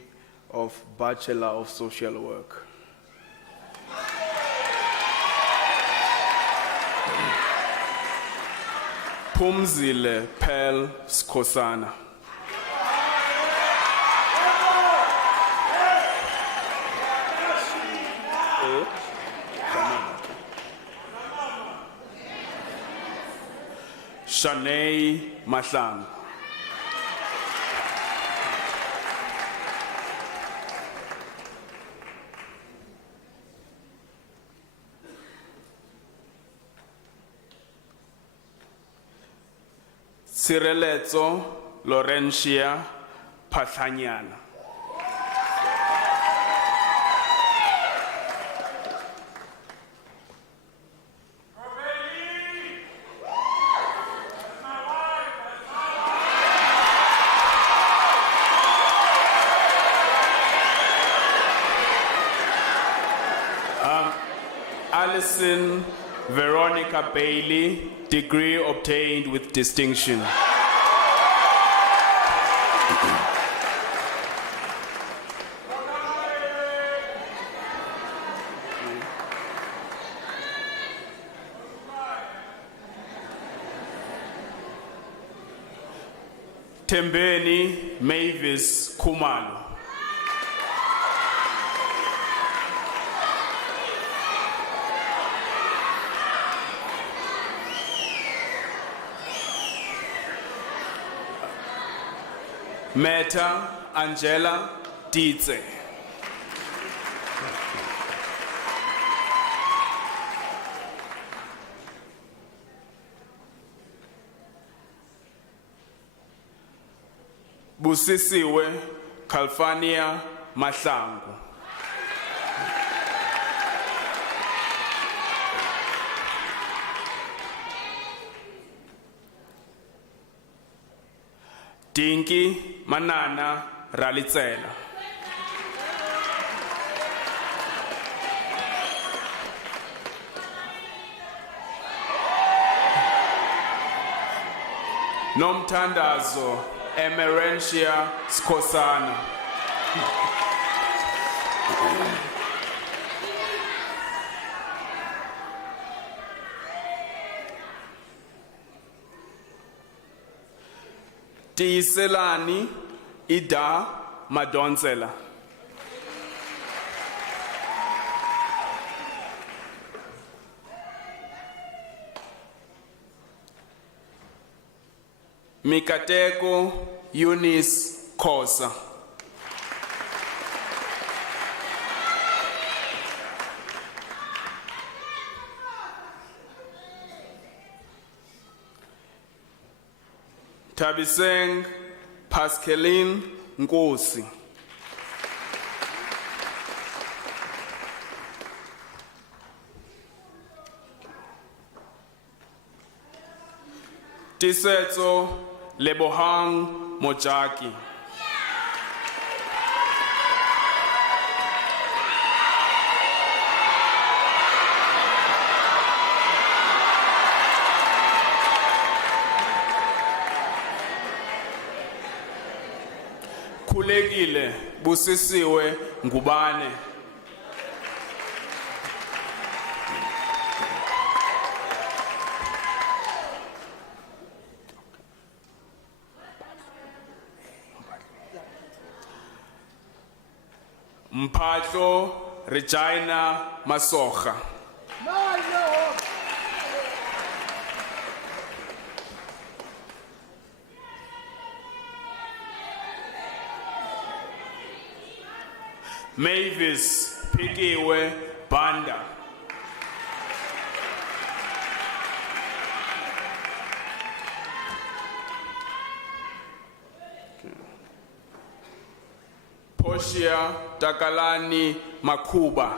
of Bachelor of Social Work. Pumzile Pearl Skosana. Shanae Mahlang. Sireletso Laurentia Pathanyana. Alison Veronica Bailey, degree obtained with distinction. Tembeni Mavis Kumalo. Meta Angela Dietze. Busisiwe Kalfania Mahlangu. Dinki Manana Ralitsela. Nomtandazo Emerentia Skosana. Tiselani Ida Madonsela. Mikateko Eunice Kosa. Tabiseng Pascaline Nkosi. Tisetso Lebohang Mojaki. Khulekile Busisiwe Ngubane. Mphatlo Regina Masocha. Mavis Pikiwe Banda. Portia Takalani Makuba.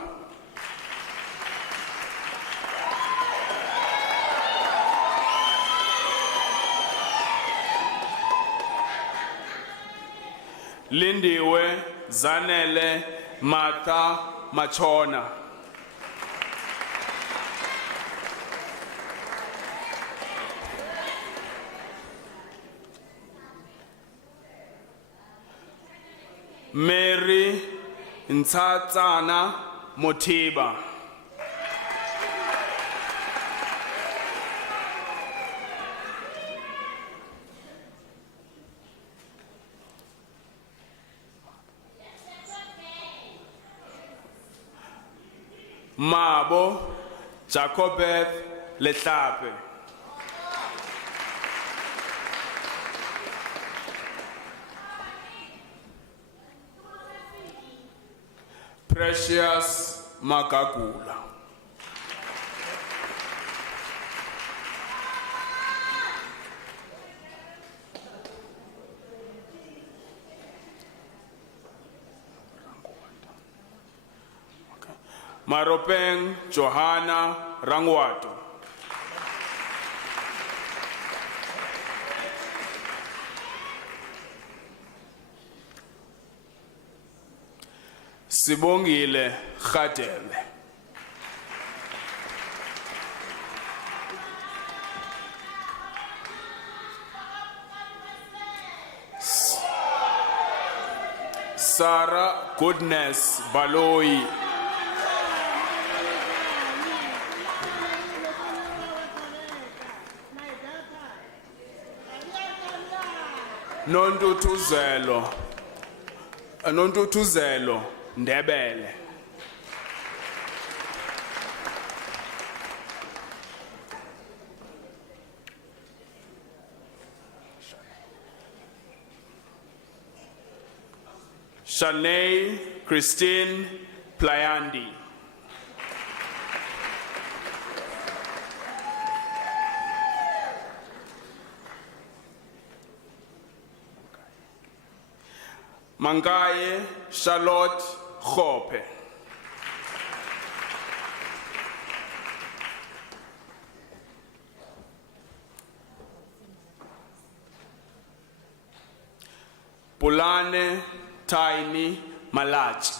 Lindiwe Zanele Martha Machona. Mary Ntsatsana Motiba. Mabo Jacobeth Letlape. Precious Magagula. Maropeng Johanna Rangwato. Sibongile Khadele. Sarah Goodness Baloyi. Nontutuzelo Ndebele. Shanae Christine Playandi. Mangaye Charlotte Khope. Pulane Tiny Malachi.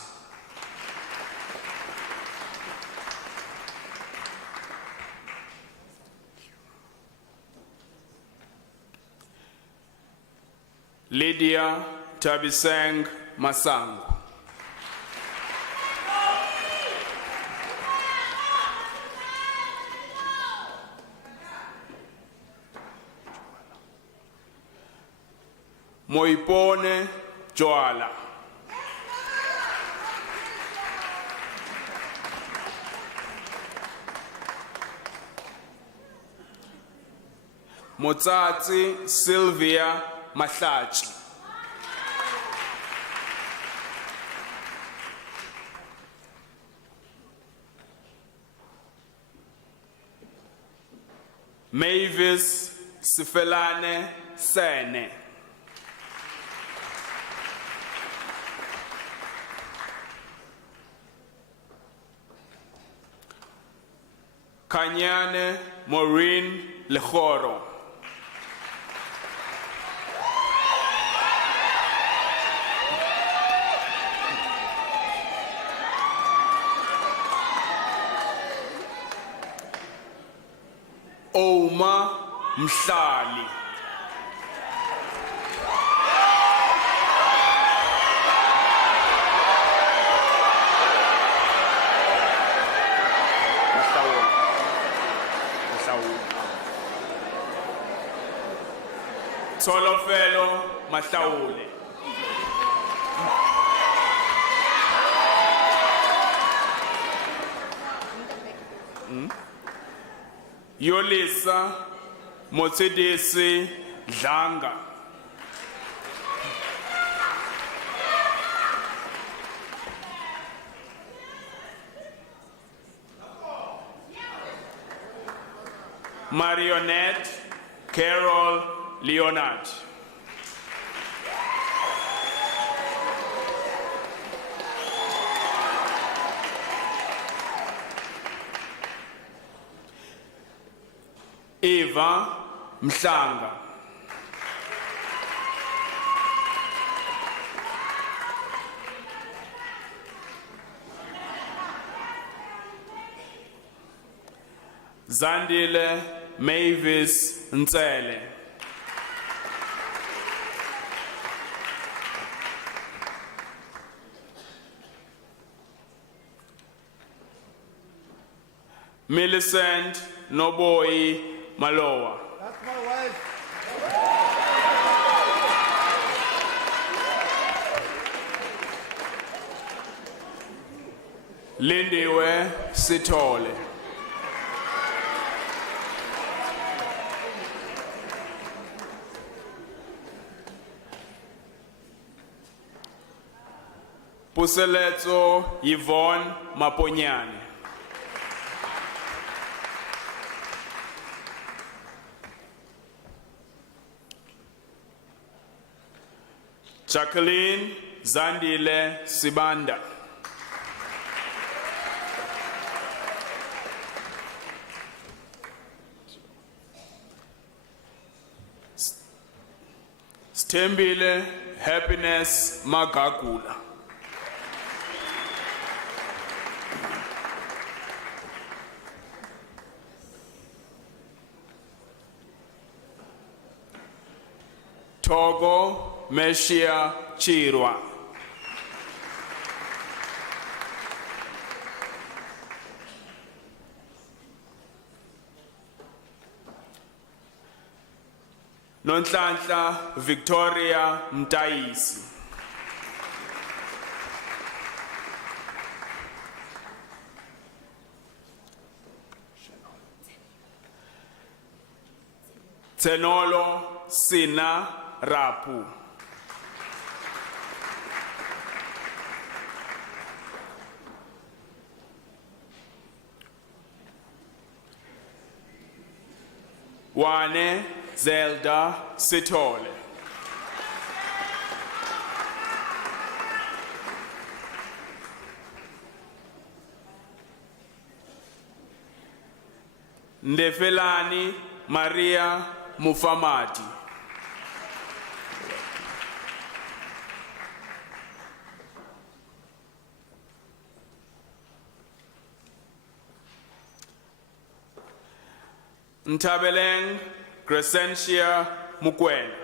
Lydia Tabiseng Masango. Moipone Joala. Motsatsi Sylvia Mahlachi. Mavis Sifelane Sene. Kanyane Maureen Lechoro. Oma Mhlali. Tsolofelo Mahlaule. Yolisa Motsedesi Dlanga. Marionette Carol Leonard. Eva Mhlanga. Zandile Mavis Ntsele. Millicent Noboyi Malowa. That's my wife. Lindiwe Sithole. Puseletso Yvonne Maponyane. Jacqueline Zandile Sibanda. Stembile Happiness Magagula. Togo Meshia Chirwa. Nonhlanhla Victoria Mtaisi. Tsenolo Sina Rapu. Wane Zelda Sithole. Ndefelani Maria Mufamati. Ntabeleng Crescentia Mukwena.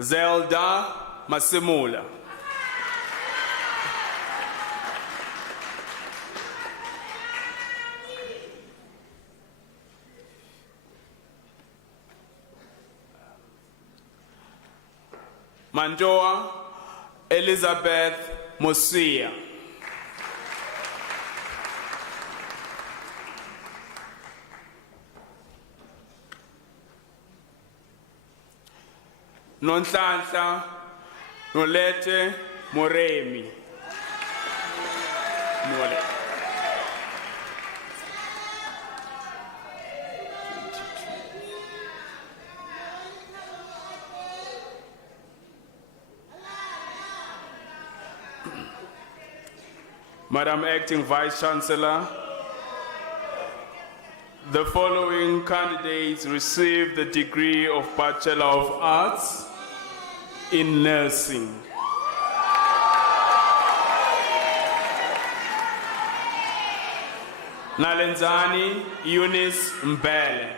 Zelda Masimula. Mandoa Elizabeth Mosia. Nonhlanhla Nolete Moremi. Mole. Madam Acting Vice Chancellor, the following candidates received the degree of Bachelor of Arts in Nursing. Nalenzani Eunice Mbele.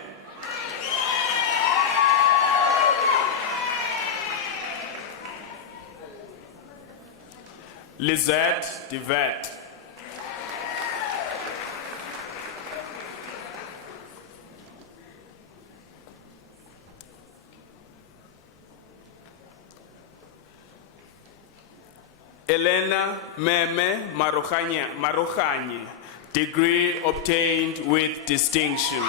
Lizette Devet. Elena Meme Marokanye, degree obtained with distinction.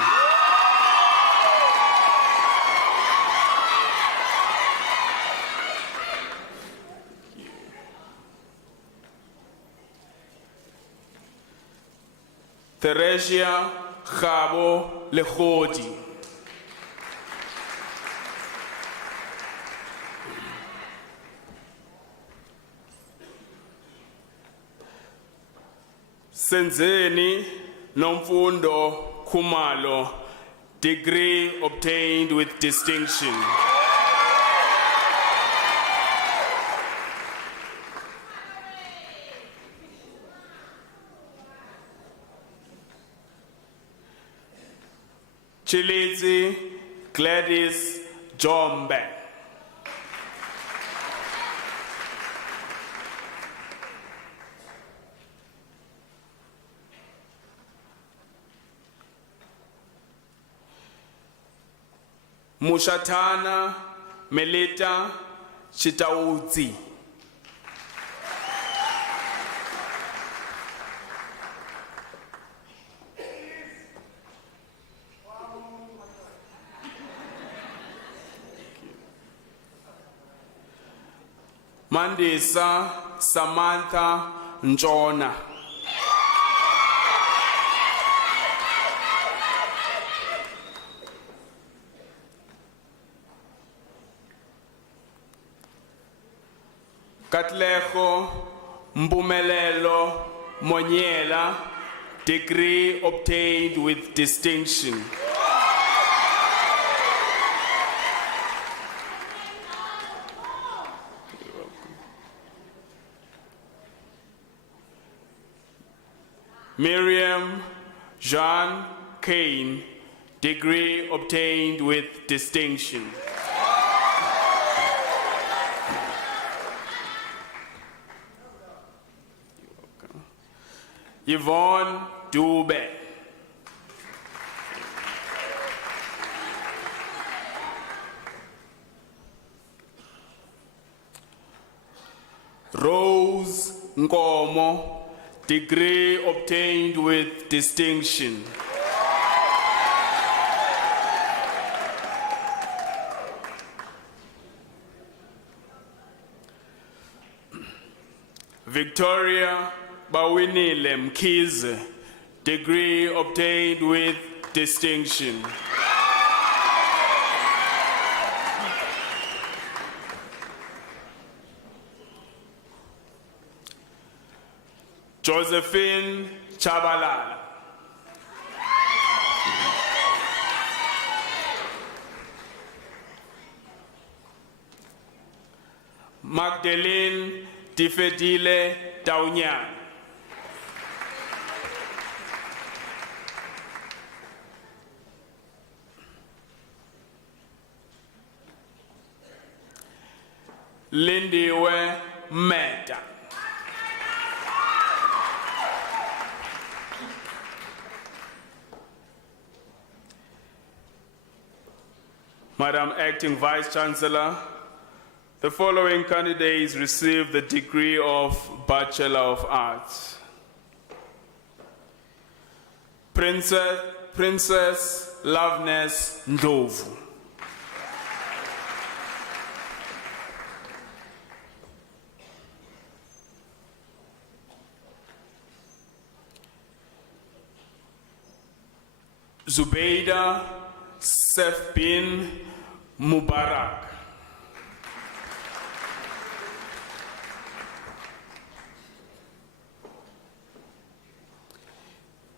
Theresia Khabo Lehodi. Senzeni Nomfundo Kumalo, degree obtained with distinction. Chilizi Gladys Jombe. Mushatana Melita Chitaudzi. Mandisa Samantha Njona. Katlejo Mbumelelo Monyela, degree obtained with distinction. Miriam Jean Kane, degree obtained with distinction. Yvonne Dube. Rose Nkomo, degree obtained with distinction. Victoria Bawinile Mkhize, degree obtained with distinction. Josephine Chabalala. Magdalene Tifedile Taunyan. Lindiwe Meta. Madam Acting Vice Chancellor, the following candidates received the degree of Bachelor of Arts. Princess Loveness Ndlovu. Zubeida Sef bin Mubarak.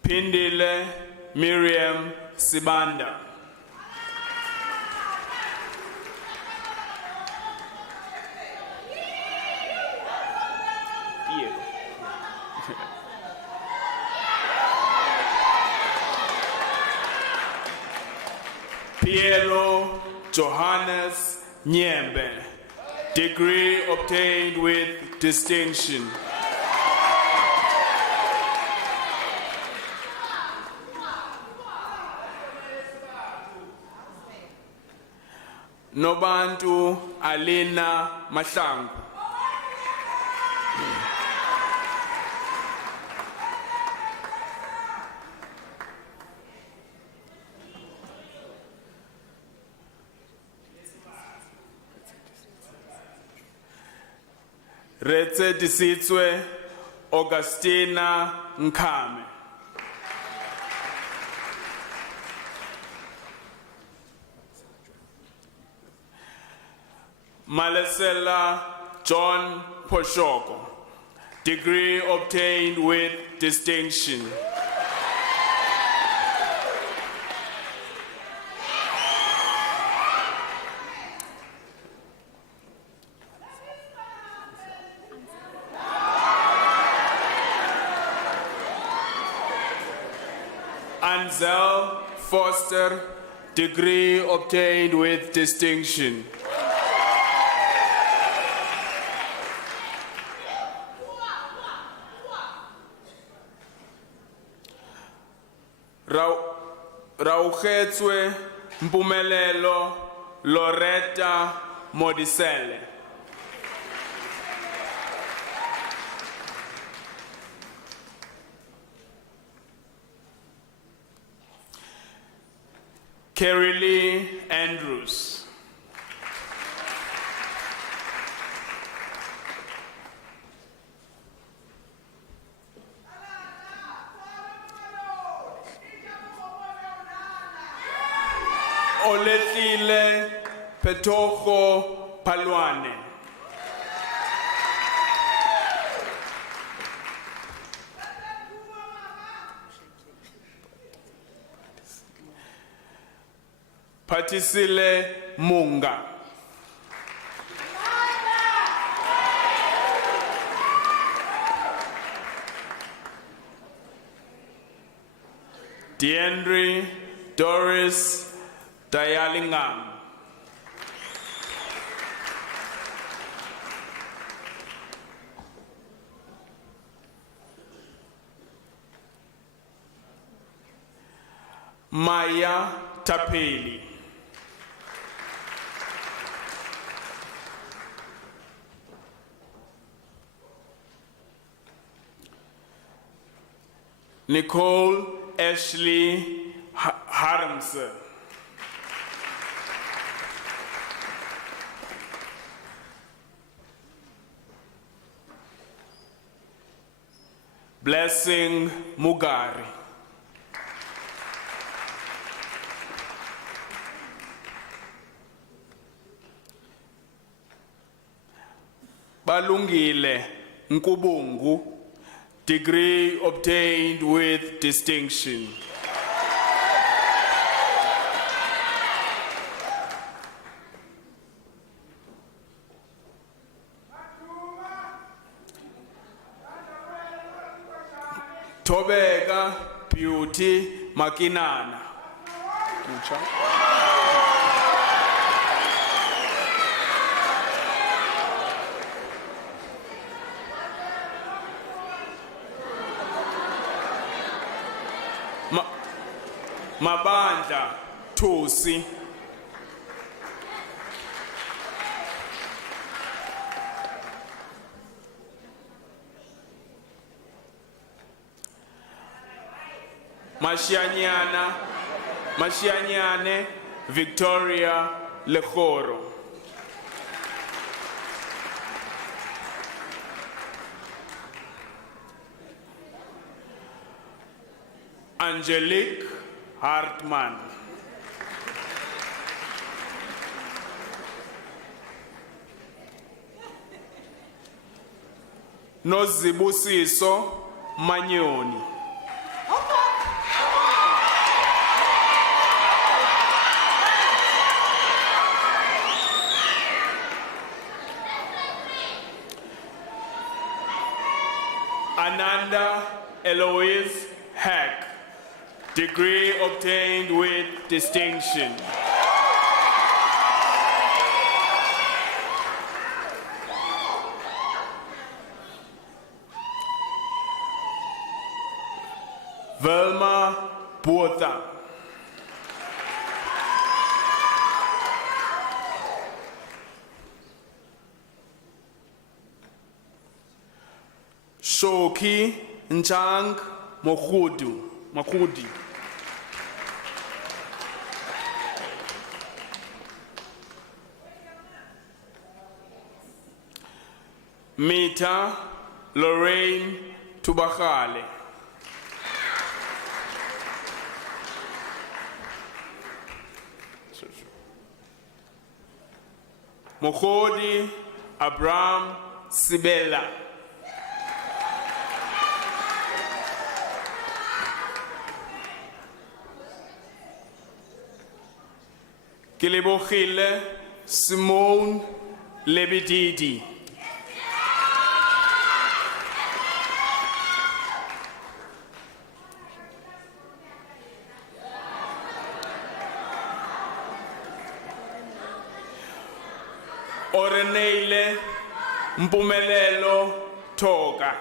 Pindile Miriam Sibanda. Piero Johannes Nyembe, degree obtained with distinction. Nobantu Alina Mahlangu. Retse Disitswe Augustina Nkame. Malesela John Poshoko, degree obtained with distinction. Ansel Foster, degree obtained with distinction. Raukhetswe Mpumelelo Loretta Modisele. Carrie Lee Andrews. Oletlile Petojo Palwane. Patisile Munga. Deandre Doris Dayalingam. Maya Tapeli. Nicole Ashley Harmsen. Blessing Mugari. Balungile Nkubungu, degree obtained with distinction. Tobeka Beauty Makinana. Mabanda Tosi. Mashianyane Victoria Lechoro. Angelique Hartman. Nozibusiso Manyoni. Ananda Eloise Hack, degree obtained with distinction. Velma Botha. Shoki Njang Makudi. Mita Lorraine Tubakale. Mokhodi Abraham Sibela. Kilebokhile Simone Lebedidi. Orenele Mpumelelo Toga.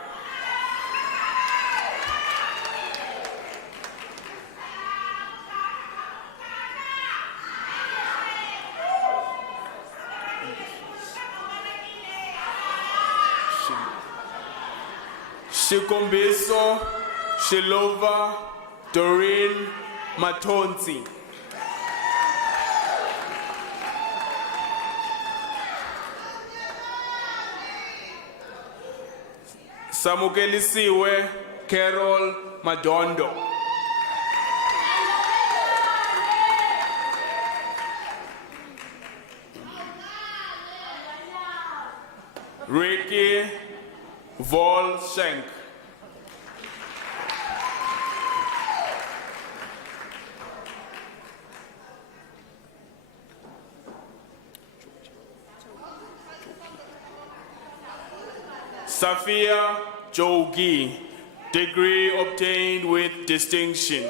Shikombiso Shilova Doreen Matonzi. Samukelisiwe Carol Madondo. Ricky Volshenk. Safia Jogi, degree obtained with distinction.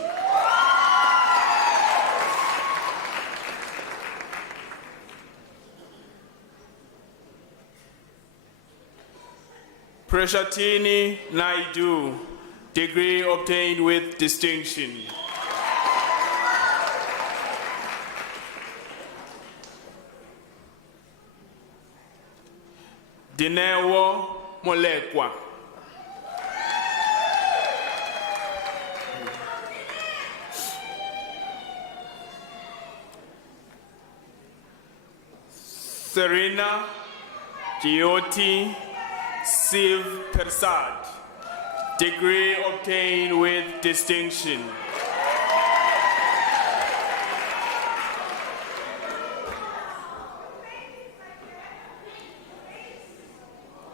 Preshatini Naidu, degree obtained with distinction. Dinewo Molekwa. Serena Jyoti Siv Persad, degree obtained with distinction.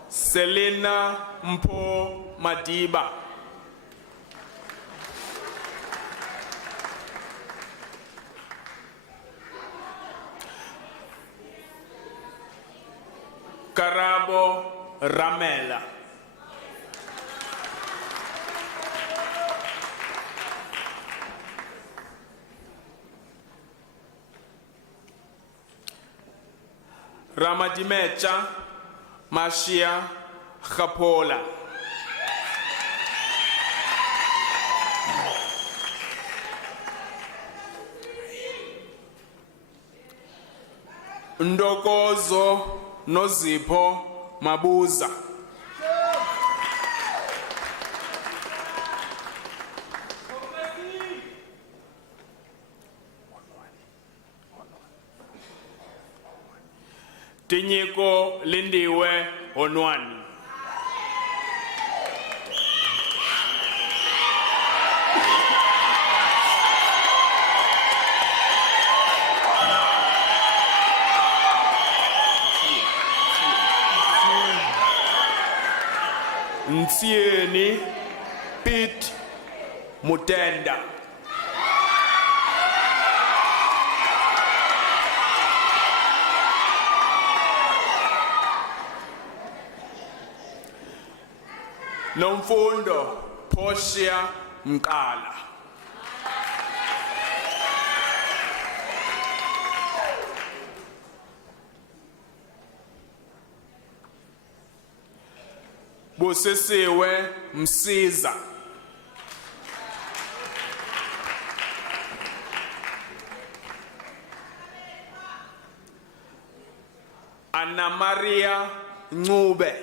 Selena Mpo Madiba. Karabo Ramela. Ramadimecha Mashia Khapola. Ndokozo Nozipho Mabuza. Tinyiko Lindiwe Onwani. Ntsieni Pete Mutenda. Nomfundo Portia Mkala. Busisiwe Msiza. Anna Maria Ncube.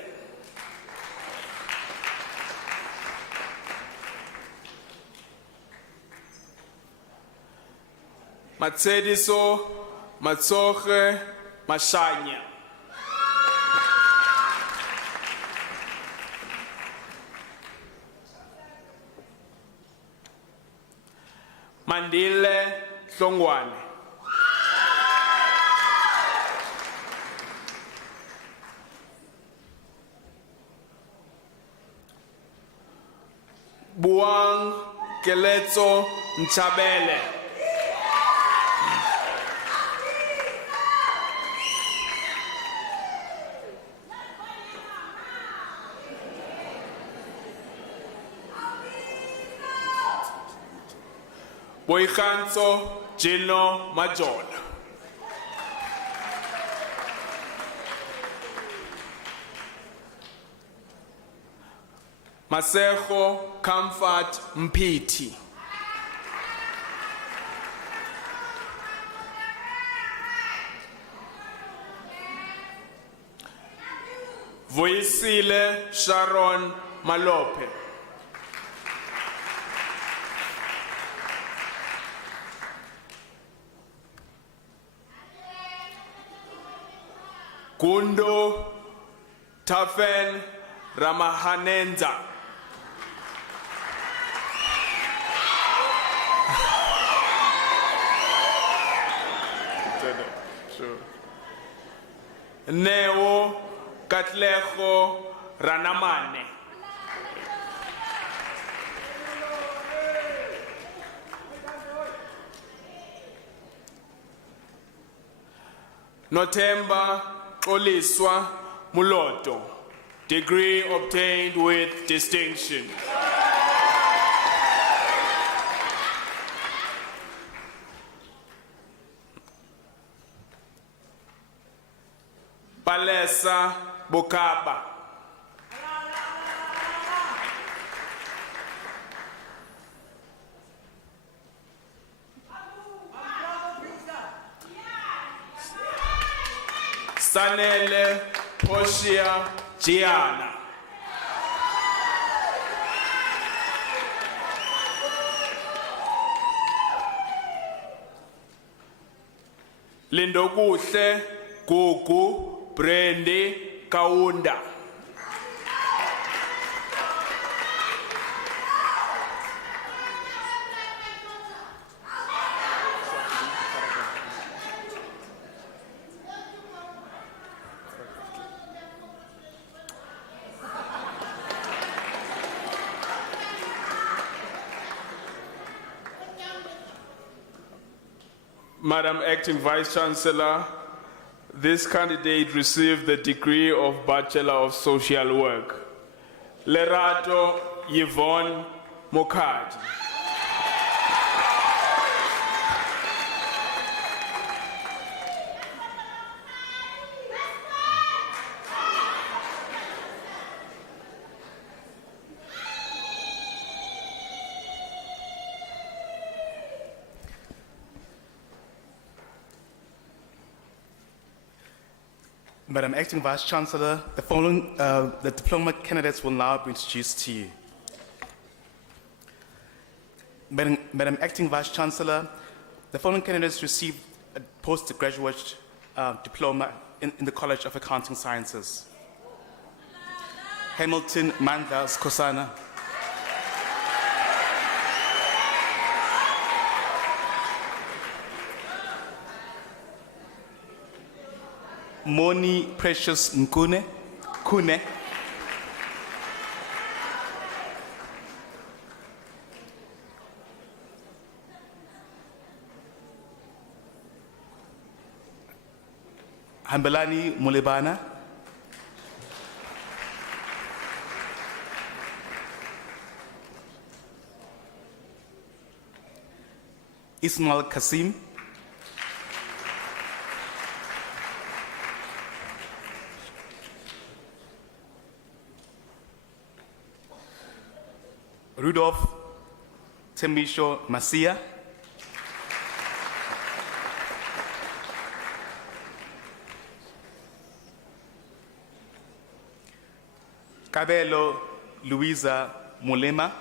Matsediso Matsoge Mashanya. Mandile Hlongwane. Buang Keletso Nchabele. Boikhanso Gino Majola. Masejo Comfort Mpiti. Voisile Sharon Malope. Gundo Tafen Ramahanenza. Neo Katlejo Ranamane. Notemba Oliswa Muloto, degree obtained with distinction. Palesa Bukaba. Sanele Portia Gianna. Lindokuhle Gugu Brandy Kaunda. Madam Acting Vice Chancellor, this candidate received the degree of Bachelor of Social Work. Lerato Yvonne Mokadi. Madam Acting Vice Chancellor, the following the diploma candidates will now be introduced to you. Madam Acting Vice Chancellor, the following candidates received a postgraduate diploma in the College of Accounting Sciences. Hamilton Mandla Skosana. Moni Precious Nkune, Kune. Hambelani Mulebana. Ismail Kasim. Rudolph Temisho Masia. Cabello Luisa Mulema.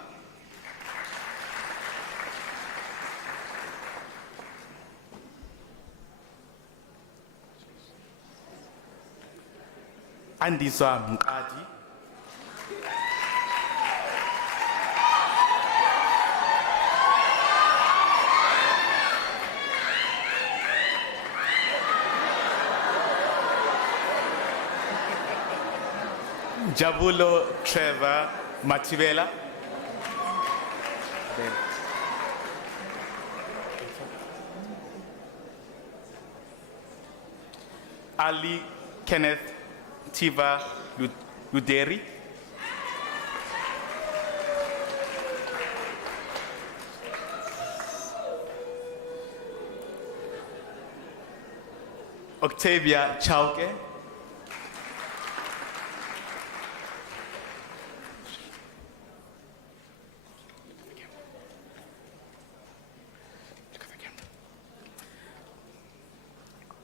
Andisa Mukadi. Jabulo Trevor Mativela. Ali Kenneth Tiva Luderi. Octavia Chauke.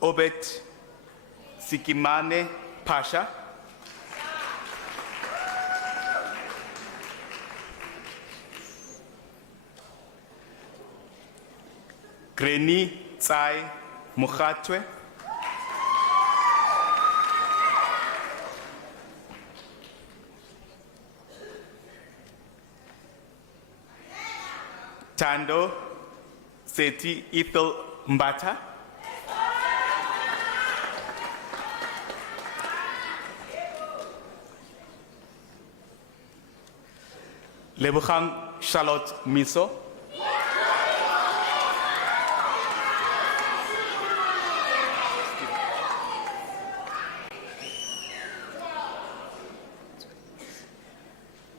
Obet Sikimane Pasha. Greni Tsai Mukhatwe. Tando Seti Ethel Mbata. Lebukhang Charlotte Miso.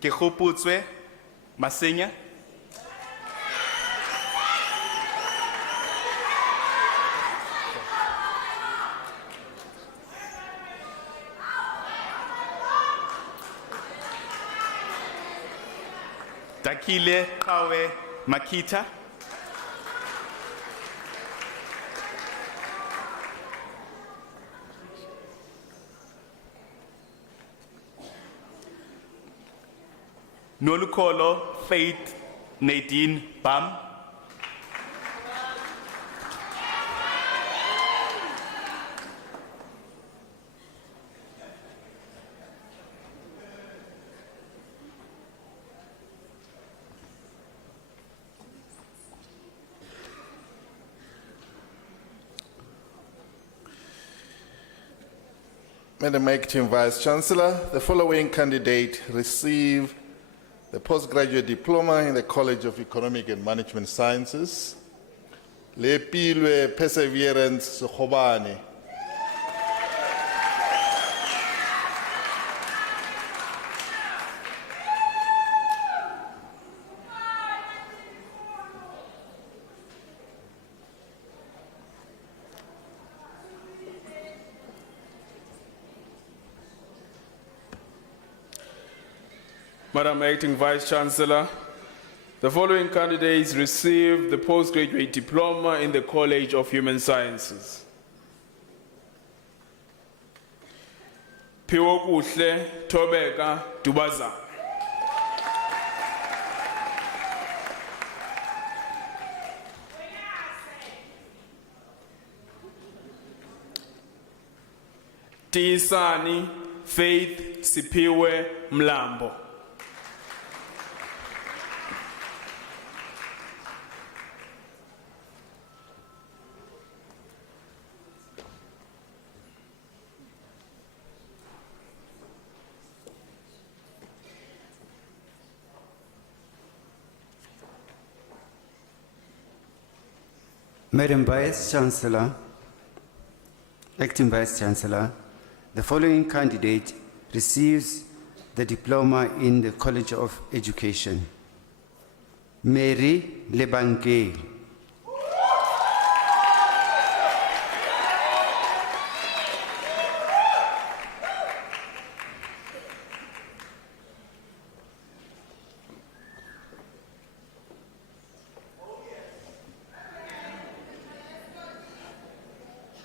Kehuputswe Masenya. Dakile Kawe Makita. Nolukolo Faith Nadine Bam. Madam Acting Vice Chancellor, the following candidate received the postgraduate diploma in the College of Economic and Management Sciences. Lepilwe Perseverance Khobane. Madam Acting Vice Chancellor, the following candidates received the postgraduate diploma in the College of Human Sciences. Piwokuhle Tobeka Dubaza. Tisani Faith Sipiwe Mlambo. Madam Vice Chancellor, Acting Vice Chancellor, the following candidate receives the diploma in the College of Education. Mary Lebanke.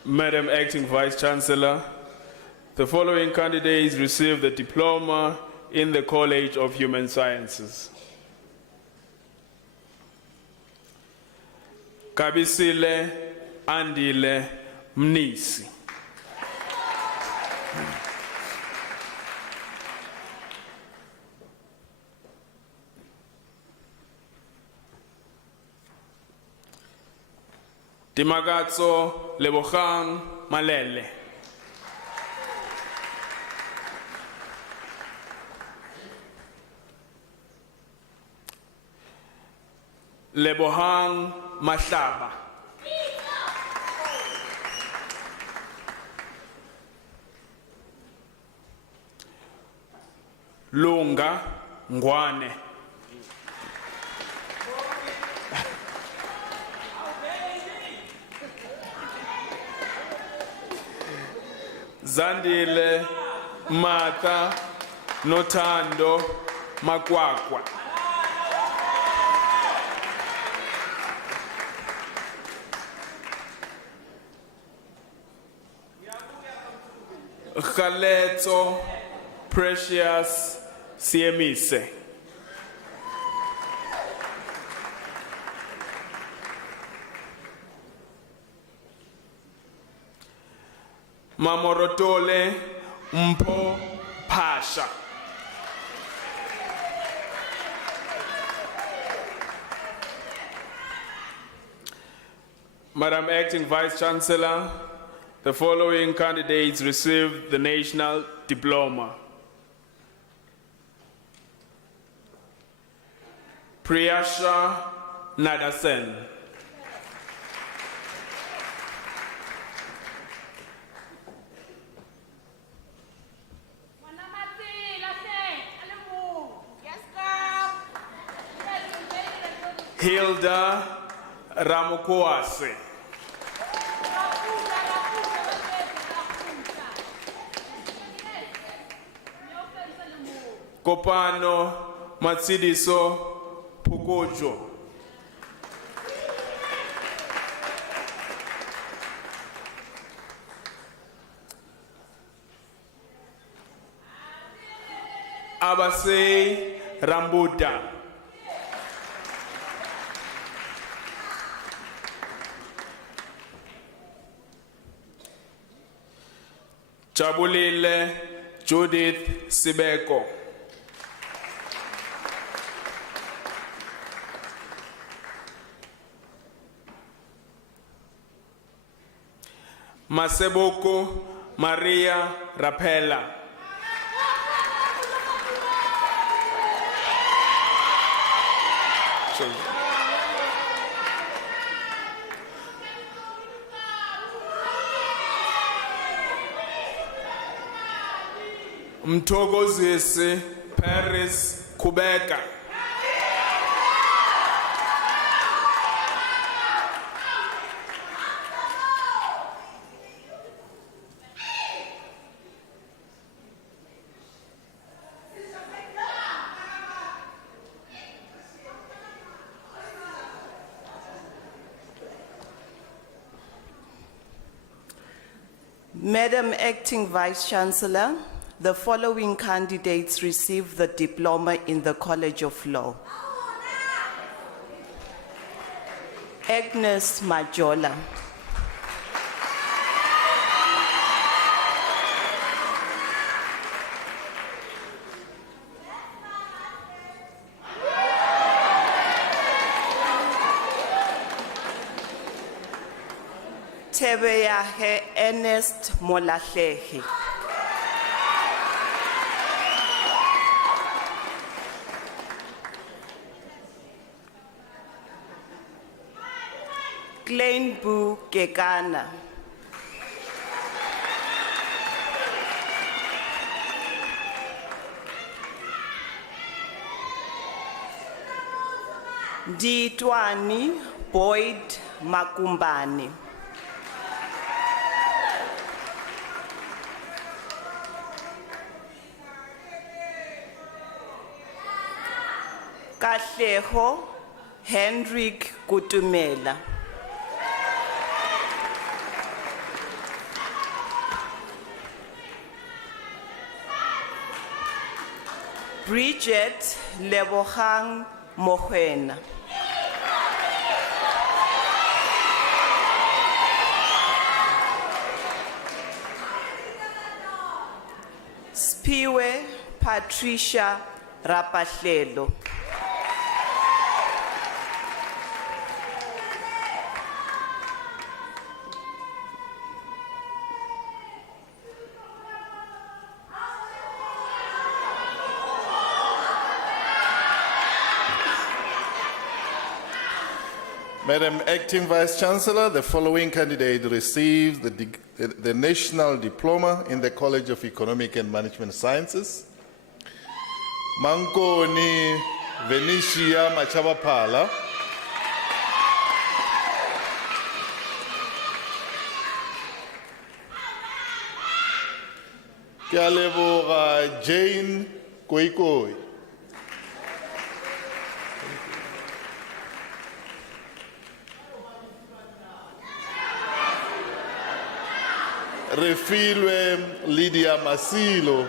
Madam Acting Vice Chancellor, the following candidates received the diploma in the College of Human Sciences. Kabisile Andile Mnisi. Timagazzo Lebogang Malele. Lebogang Mahlaba. Lunga Ngwane. Zandile Mata Notando Makwakwa. Khaleto Precious Siemise. Mamorotole Mpo Pasha. Madam Acting Vice Chancellor, the following candidates received the National Diploma. Priyasha Nadasen. Hilda Ramukwase. Kopano Matsidiso Pukojo. Abase Rambuta. Jabulile Judith Sibeko. Maseboko Maria Rapella. Mthokozisi Paris Kubeka. Madam Acting Vice-Chancellor, the following candidates received the diploma in the College of Law. Agnes Majola. Tebeyahe Ernest Molahlehi. Kleinbu Kekana. Ditwani Boyd Makumbani. Kahleho Hendrik Kutumela. Bridget Lebohang Mohuena. Spiwe Patricia Rapahlelo. Madam Acting Vice-Chancellor, the following candidate received the National Diploma in the College of Economic and Management Sciences. Mankoni Venicia Machabapala. Kialeboga Jane Koikoi. Refilwe Lydia Masilo.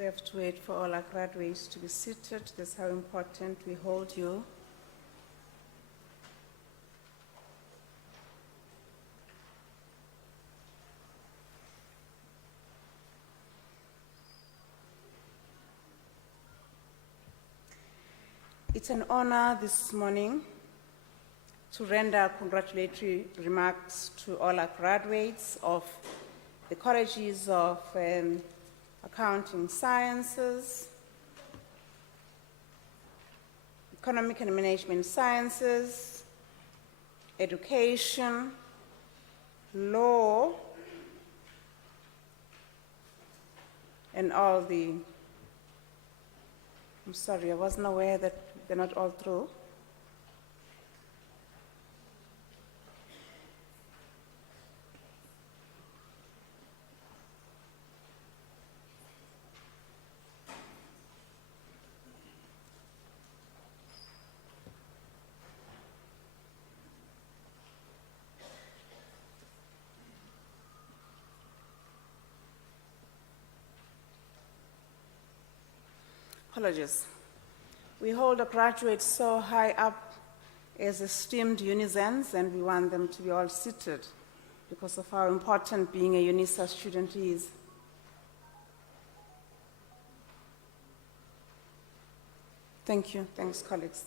We have to wait for all our graduates to be seated. That's how important we hold you. It's an honor this morning to render congratulatory remarks to all our graduates of the colleges of Accounting Sciences, Economic and Management Sciences, Education, Law, and all the, I'm sorry, I wasn't aware that they're not all through. Apologies. We hold our graduates so high up as esteemed Unisans, and we want them to be all seated because of how important being a Unisa student is. Thank you. Thanks, colleagues.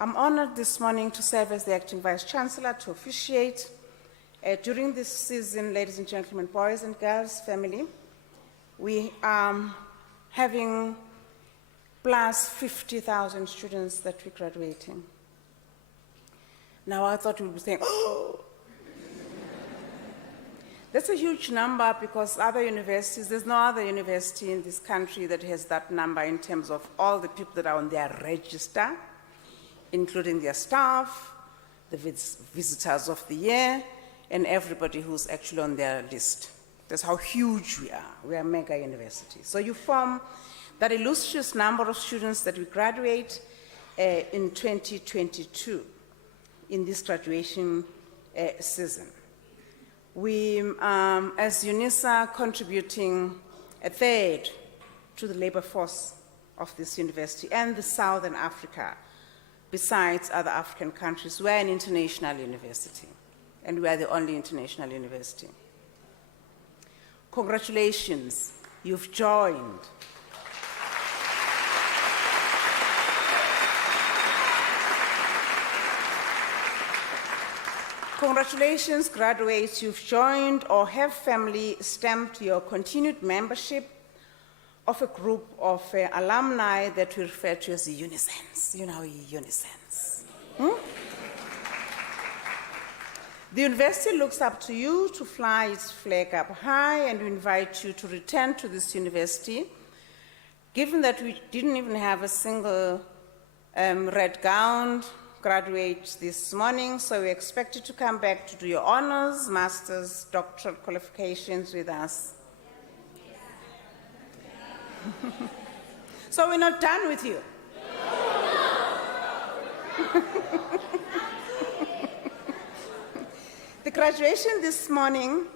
I'm honored this morning to serve as the Acting Vice Chancellor to officiate. During this season, ladies and gentlemen, boys and girls, family, we are having plus 50,000 students that we're graduating. Now I thought we'd be saying, oh! That's a huge number because other universities, there's no other university in this country that has that number in terms of all the people that are on their register, including their staff, the visitors of the year, and everybody who's actually on their list. That's how huge we are. We are a mega university. So you form that illustrious number of students that we graduate in 2022 in this graduation season. We, as Unisa, contributing a third to the labor force of this university and the Southern Africa, besides other African countries. We're an international university, and we are the only international university. Congratulations, you've joined. Congratulations, graduates, you've joined or have family stamped your continued membership of a group of alumni that we refer to as the Unisans. You know, Unisans. The university looks up to you to fly its flag up high, and we invite you to return to this university. Given that we didn't even have a single red gown graduate this morning, so we expect you to come back to do your honors, master's, doctoral qualifications with us. So we're not done with you. The graduation this morning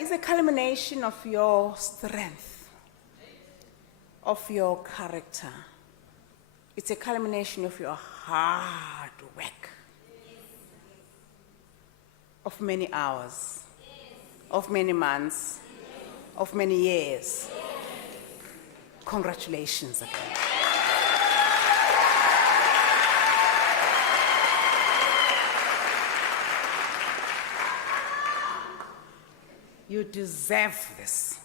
is a culmination of your strength, of your character. It's a culmination of your hard work, of many hours, of many months, of many years. Congratulations again. You deserve this.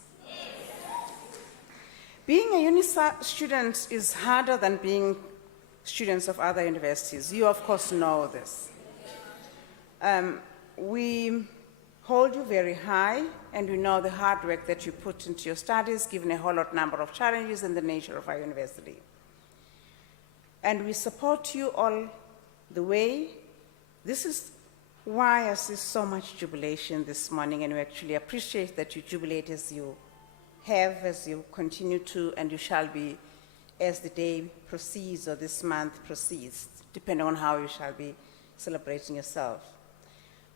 Being a Unisa student is harder than being students of other universities. You, of course, know this. We hold you very high, and we know the hard work that you put into your studies, given a whole lot number of challenges and the nature of our university. And we support you all the way. This is why I see so much jubilation this morning, and we actually appreciate that you jubilate as you have, as you continue to, and you shall be as the day proceeds or this month proceeds, depending on how you shall be celebrating yourself.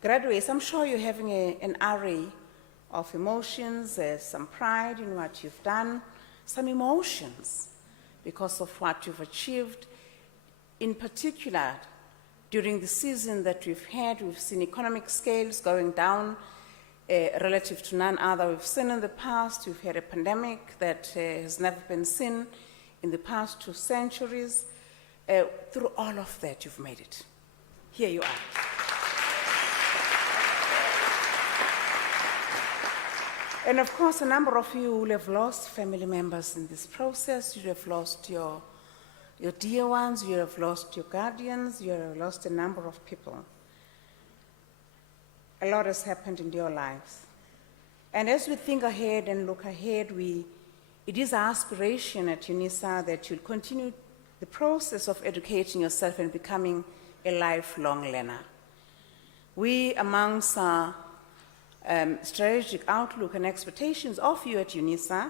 Graduates, I'm sure you're having an array of emotions, some pride in what you've done, some emotions because of what you've achieved. In particular, during the season that we've had, we've seen economic scales going down relative to none other we've seen in the past. We've had a pandemic that has never been seen in the past 2 centuries. Through all of that, you've made it. Here you are. And of course, a number of you will have lost family members in this process. You have lost your dear ones, you have lost your guardians, you have lost a number of people. A lot has happened in your lives. And as we think ahead and look ahead, it is our aspiration at Unisa that you'll continue the process of educating yourself and becoming a lifelong learner. We, amongst our strategic outlook and expectations of you at Unisa,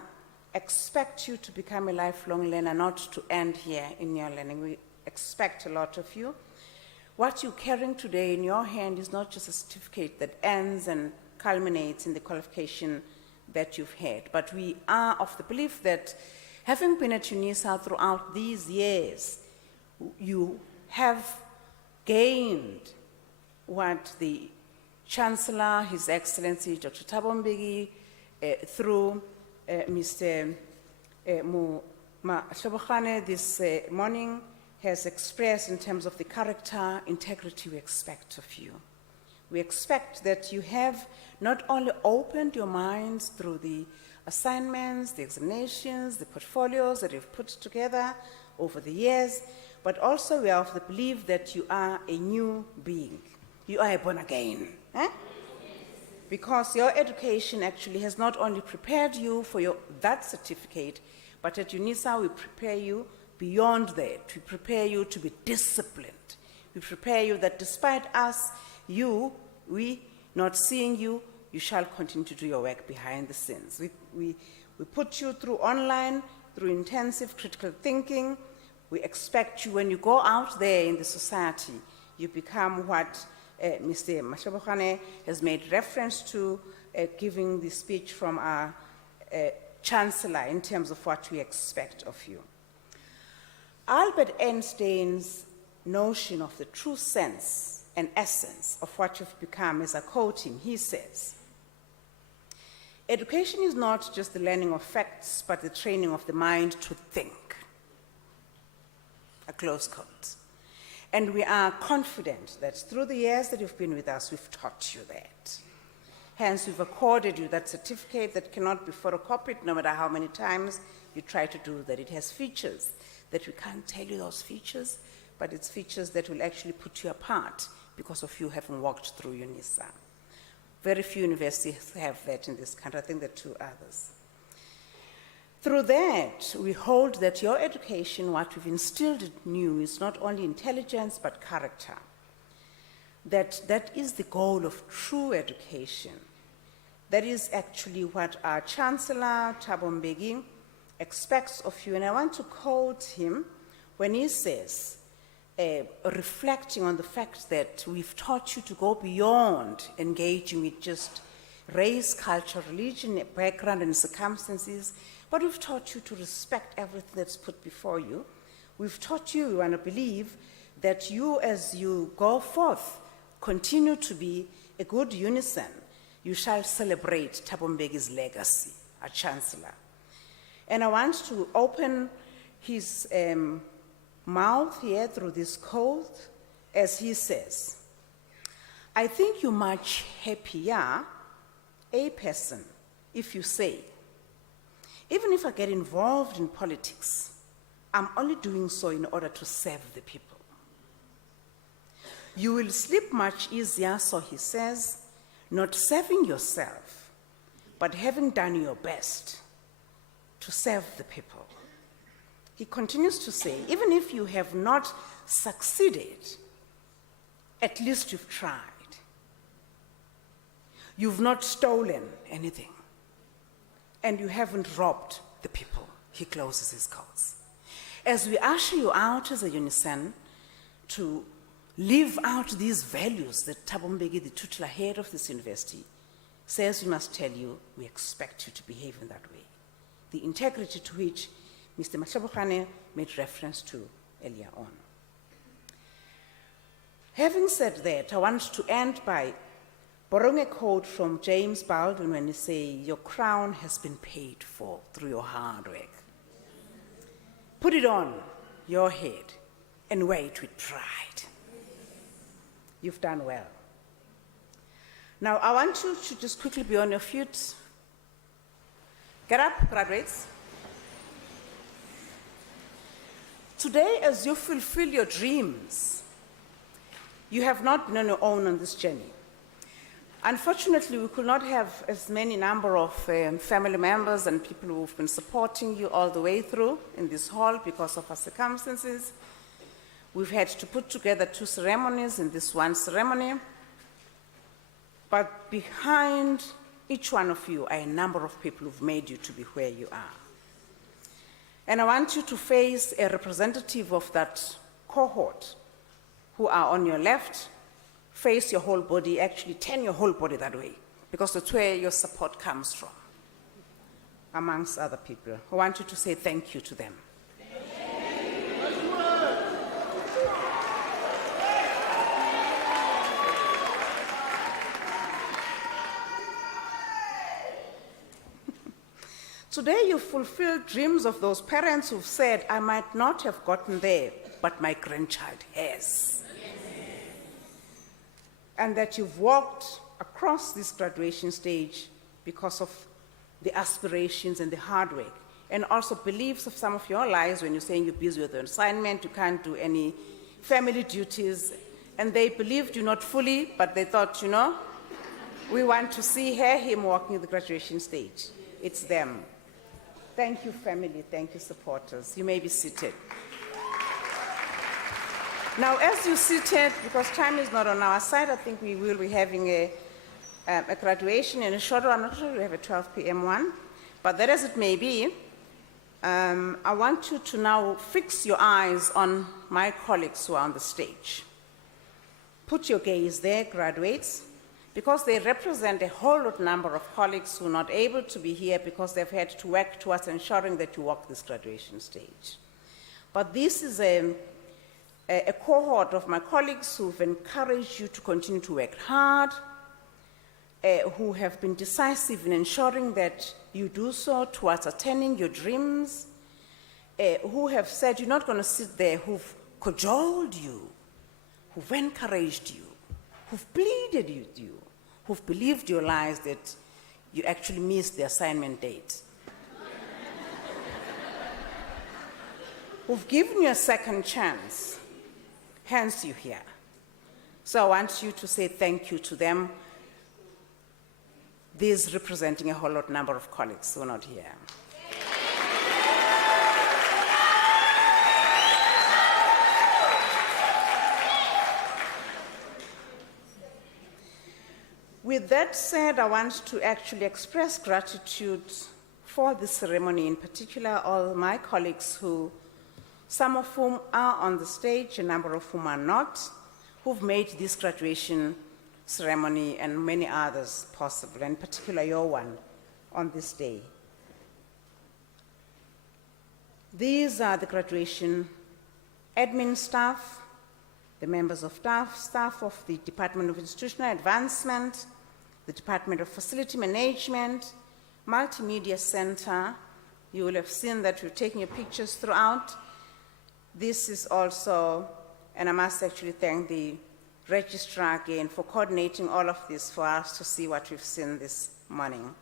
expect you to become a lifelong learner, not to end here in your learning. We expect a lot of you. What you're carrying today in your hand is not just a certificate that ends and culminates in the qualification that you've had, but we are of the belief that having been at Unisa throughout these years, you have gained what the Chancellor, His Excellency Dr. Thabo Mbeki, through Mr. Mashobokane this morning, has expressed in terms of the character, integrity we expect of you. We expect that you have not only opened your minds through the assignments, the examinations, the portfolios that you've put together over the years, but also we are of the belief that you are a new being. You are a born again. Because your education actually has not only prepared you for that certificate, but at Unisa we prepare you beyond that. We prepare you to be disciplined. We prepare you that despite us, we not seeing you, you shall continue to do your work behind the scenes. We put you through online, through intensive critical thinking. We expect you, when you go out there in the society, you become what Mr. Mashobokane has made reference to, giving the speech from our Chancellor in terms of what we expect of you. Albert Einstein's notion of the true sense and essence of what you've become, as I quote him, he says, "Education is not just the learning of facts, but the training of the mind to think." A close quote. And we are confident that through the years that you've been with us, we've taught you that. Hence, we've accorded you that certificate that cannot be photocopied, no matter how many times you try to do that. It has features that we can't tell you those features, but it's features that will actually put you apart because of you having walked through Unisa. Very few universities have that in this country. I think there are 2 others. Through that, we hold that your education, what we've instilled in you, is not only intelligence, but character. That is the goal of true education. That is actually what our Chancellor, Thabo Mbeki, expects of you. And I want to quote him when he says, reflecting on the fact that we've taught you to go beyond engaging with just race, culture, religion, background, and circumstances, but we've taught you to respect everything that's put before you. We've taught you and I believe that you, as you go forth, continue to be a good unison. You shall celebrate Thabo Mbeki's legacy, our Chancellor. And I want to open his mouth here through this quote as he says, "I think you're much happier, a person, if you say, even if I get involved in politics, I'm only doing so in order to serve the people. You will sleep much easier," so he says, "not serving yourself, but having done your best to serve the people." He continues to say, "Even if you have not succeeded, at least you've tried. You've not stolen anything, and you haven't robbed the people." He closes his quotes. As we usher you out as a unison to live out these values that Thabo Mbeki, the tutelar head of this university, says we must tell you, we expect you to behave in that way. the integrity to which Mr. Matlabogane made reference to earlier on. Having said that, I want to end by borrowing a quote from James Baldwin when he says, "Your crown has been paid for through your hard work. Put it on your head and wear it with pride. You've done well." Now, I want you to just quickly be on your feet. Get up, graduates. Today, as you fulfill your dreams, you have not been on your own on this journey. Unfortunately, we could not have as many number of family members and people who've been supporting you all the way through in this hall because of our circumstances. We've had to put together 2 ceremonies in this one ceremony. But behind each one of you are a number of people who've made you to be where you are. And I want you to face a representative of that cohort who are on your left. Face your whole body, actually turn your whole body that way, because that's where your support comes from, amongst other people. I want you to say thank you to them. Today you fulfilled dreams of those parents who've said, "I might not have gotten there, but my grandchild has." And that you've walked across this graduation stage because of the aspirations and the hard work, and also beliefs of some of your lives when you're saying you're busy with an assignment, you can't do any family duties, and they believed you not fully, but they thought, you know, we want to hear him walking the graduation stage. It's them. Thank you, family. Thank you, supporters. You may be seated. Now, as you're seated, because time is not on our side, I think we will be having a graduation in a short while. I'm not sure we have a 12 p.m. one, but that as it may be, I want you to now fix your eyes on my colleagues who are on the stage. Put your gaze there, graduates, because they represent a whole lot number of colleagues who are not able to be here because they've had to work towards ensuring that you walk this graduation stage. But this is a cohort of my colleagues who've encouraged you to continue to work hard, who have been decisive in ensuring that you do so towards attaining your dreams, who have said you're not going to sit there, who've cajoled you, who've encouraged you, who've pleaded with you, who've believed your lies that you actually missed the assignment date, who've given you a second chance, hence you're here. So I want you to say thank you to them. These representing a whole lot number of colleagues who are not here. With that said, I want to actually express gratitude for this ceremony, in particular all my colleagues who, some of whom are on the stage, a number of whom are not, who've made this graduation ceremony and many others possible, and in particular your one on this day. These are the graduation admin staff, the members of staff of the Department of Institutional Advancement, the Department of Facility Management, Multimedia Center. You will have seen that we're taking your pictures throughout. This is also, and I must actually thank the registrar again for coordinating all of this for us to see what we've seen this morning.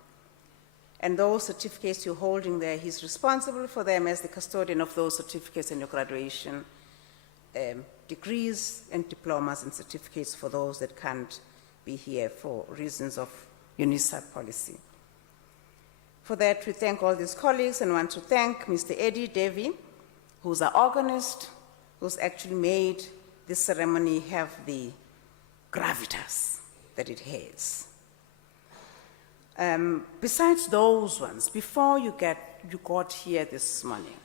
And those certificates you're holding there, he's responsible for them as the custodian of those certificates and your graduation degrees and diplomas and certificates for those that can't be here for reasons of Unisa policy. For that, we thank all these colleagues and want to thank Mr. Eddie Davy, who's our organist, who's actually made this ceremony have the gravitas that it has. Besides those ones, before you got here this morning,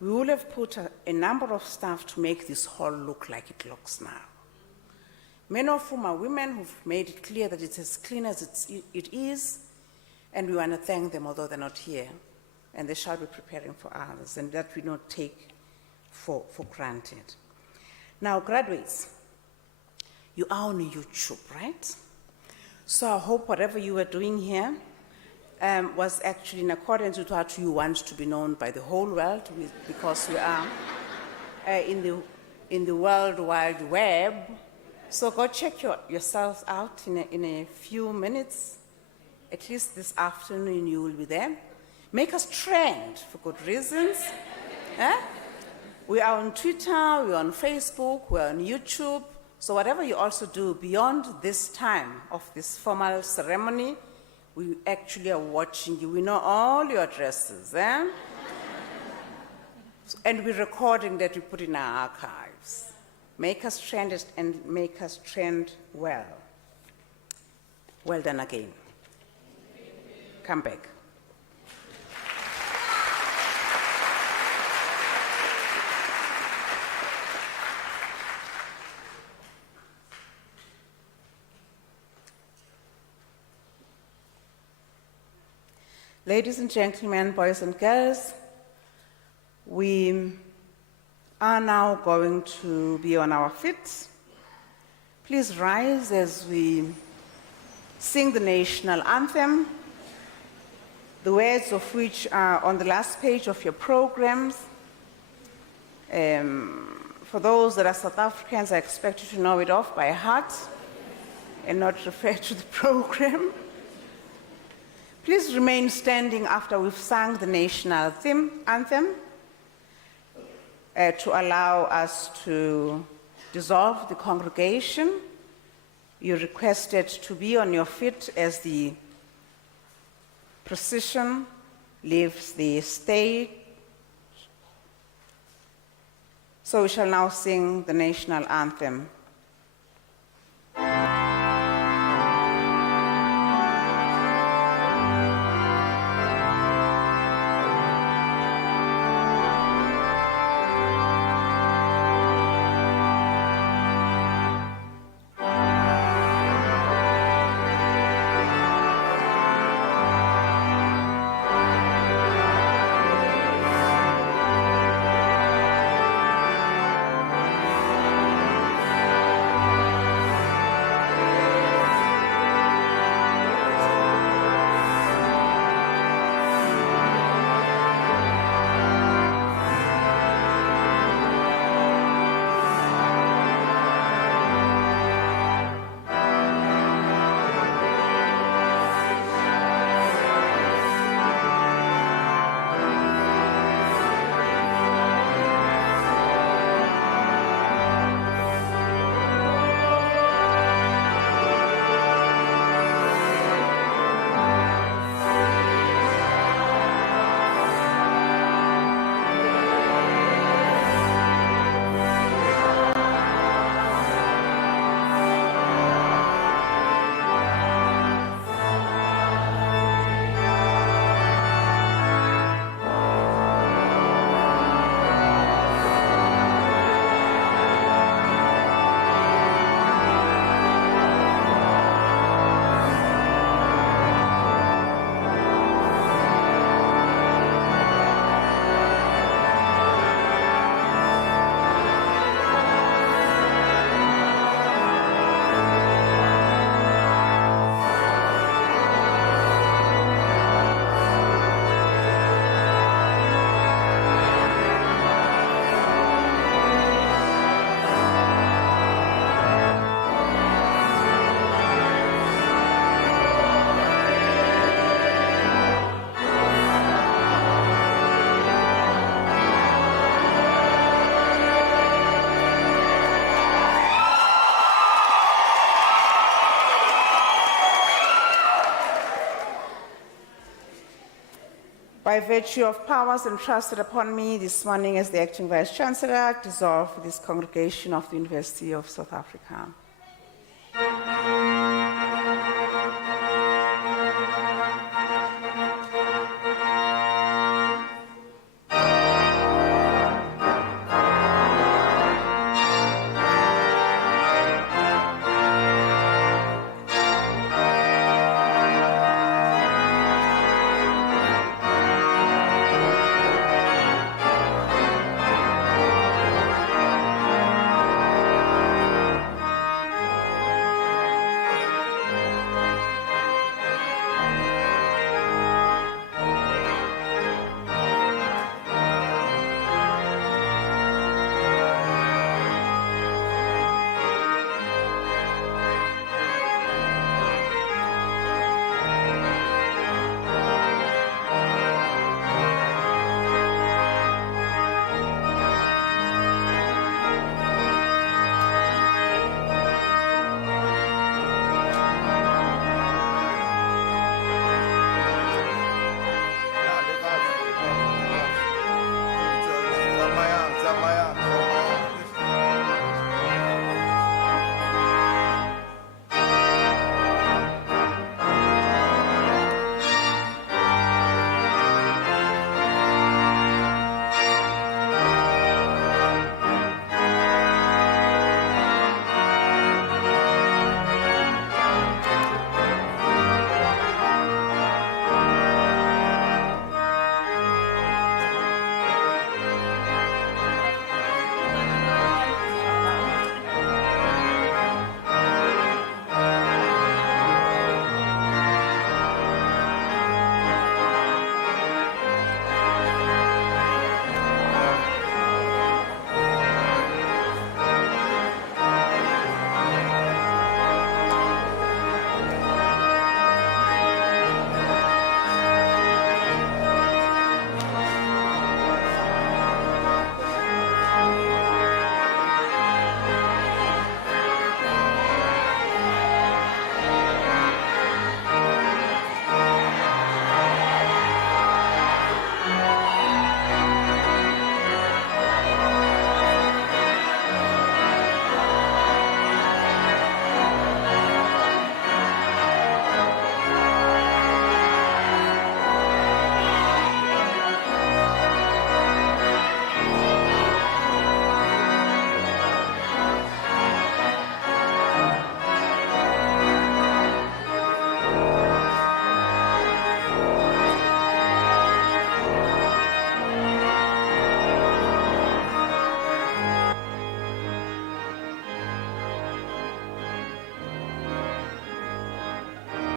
we will have put a number of staff to make this hall look like it looks now. Many of whom are women who've made it clear that it's as clean as it is, and we want to thank them, although they're not here. and they shall be preparing for others, and that we not take for granted. Now, graduates, you are on YouTube, right? So I hope whatever you were doing here was actually in accordance with what you want to be known by the whole world, because we are in the World Wide Web. So go check yourselves out in a few minutes. At least this afternoon you will be there. Make us trend for good reasons. We are on Twitter, we are on Facebook, we are on YouTube. So whatever you also do beyond this time of this formal ceremony, we actually are watching you. We know all your addresses. And we're recording that we put in our archives. Make us trend and make us trend well. Well done again. Come back. Ladies and gentlemen, boys and girls, we are now going to be on our feet. Please rise as we sing the national anthem, the words of which are on the last page of your programs. For those that are South Africans, I expect you to know it off by heart and not refer to the program. Please remain standing after we've sung the national anthem to allow us to dissolve the congregation. You're requested to be on your feet as the procession leaves the stage. So we shall now sing the national anthem. By virtue of powers entrusted upon me this morning as the Acting Vice-Chancellor, I dissolve this congregation of the University of South Africa.